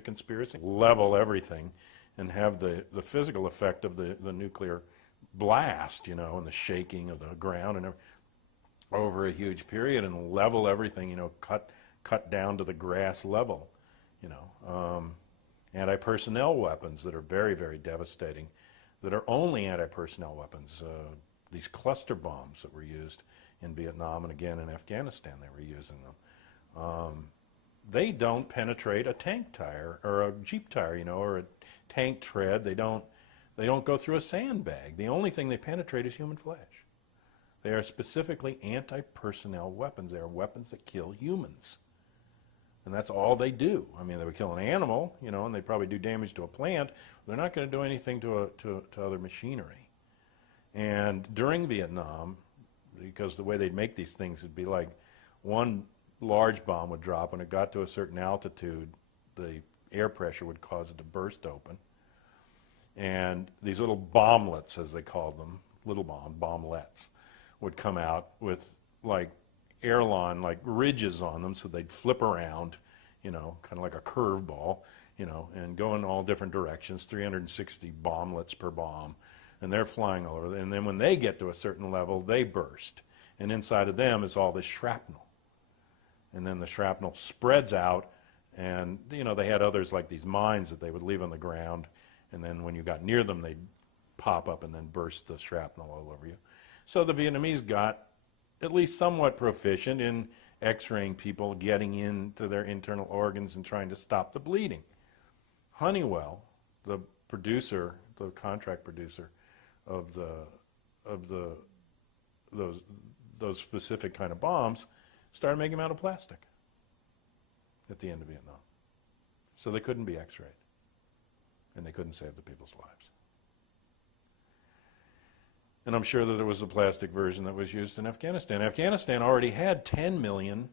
conspiracy? Level everything and have the physical effect of the nuclear blast, you know, and the shaking of the ground and over a huge period, and level everything, you know, cut down to the grass level, you know. Anti-personnel weapons that are very, very devastating, that are only anti-personnel weapons. These cluster bombs that were used in Vietnam and again in Afghanistan, they were using them. They don't penetrate a tank tire or a Jeep tire, you know, or a tank tread. They don't go through a sandbag. The only thing they penetrate is human flesh. They are specifically anti-personnel weapons. They are weapons that kill humans. And that's all they do. I mean, they would kill an animal, you know, and they probably do damage to a plant. They're not going to do anything to other machinery. And during Vietnam, because the way they'd make these things would be like one large bomb would drop. When it got to a certain altitude, the air pressure would cause it to burst open. And these little bomblets, as they called them, little bomblets, would come out with like airline, like ridges on them, so they'd flip around, you know, kind of like a curveball, you know, and go in all different directions, 360 bomblets per bomb, and they're flying all over. And then when they get to a certain level, they burst. And inside of them is all this shrapnel. And then the shrapnel spreads out, and, you know, they had others like these mines that they would leave on the ground, and then when you got near them, they'd pop up and then burst the shrapnel all over you. So the Vietnamese got at least somewhat proficient in x-raying people, getting into their internal organs and trying to stop the bleeding. Honeywell, the producer, the contract producer of those specific kind of bombs, started making them out of plastic at the end of Vietnam. So they couldn't be x-rayed, and they couldn't save the people's lives. And I'm sure that there was a plastic version that was used in Afghanistan. Afghanistan already had 10 million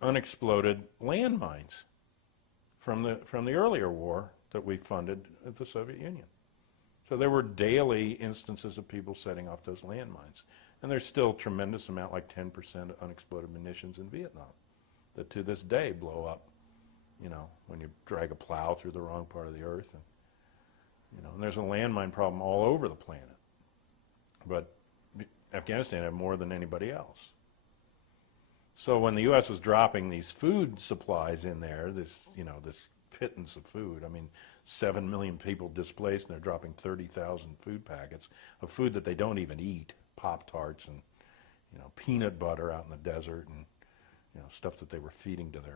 unexploded landmines from the earlier war that we funded at the Soviet Union. So there were daily instances of people setting off those landmines. And there's still a tremendous amount, like 10% unexploded munitions in Vietnam, that to this day blow up, you know, when you drag a plow through the wrong part of the earth. And, you know, and there's a landmine problem all over the planet. But Afghanistan had more than anybody else. So when the U.S. was dropping these food supplies in there, this pittance of food, I mean, 7 million people displaced, and they're dropping 30,000 food packets of food that they don't even eat, Pop-Tarts and, you know, peanut butter out in the desert and, you know, stuff that they were feeding to their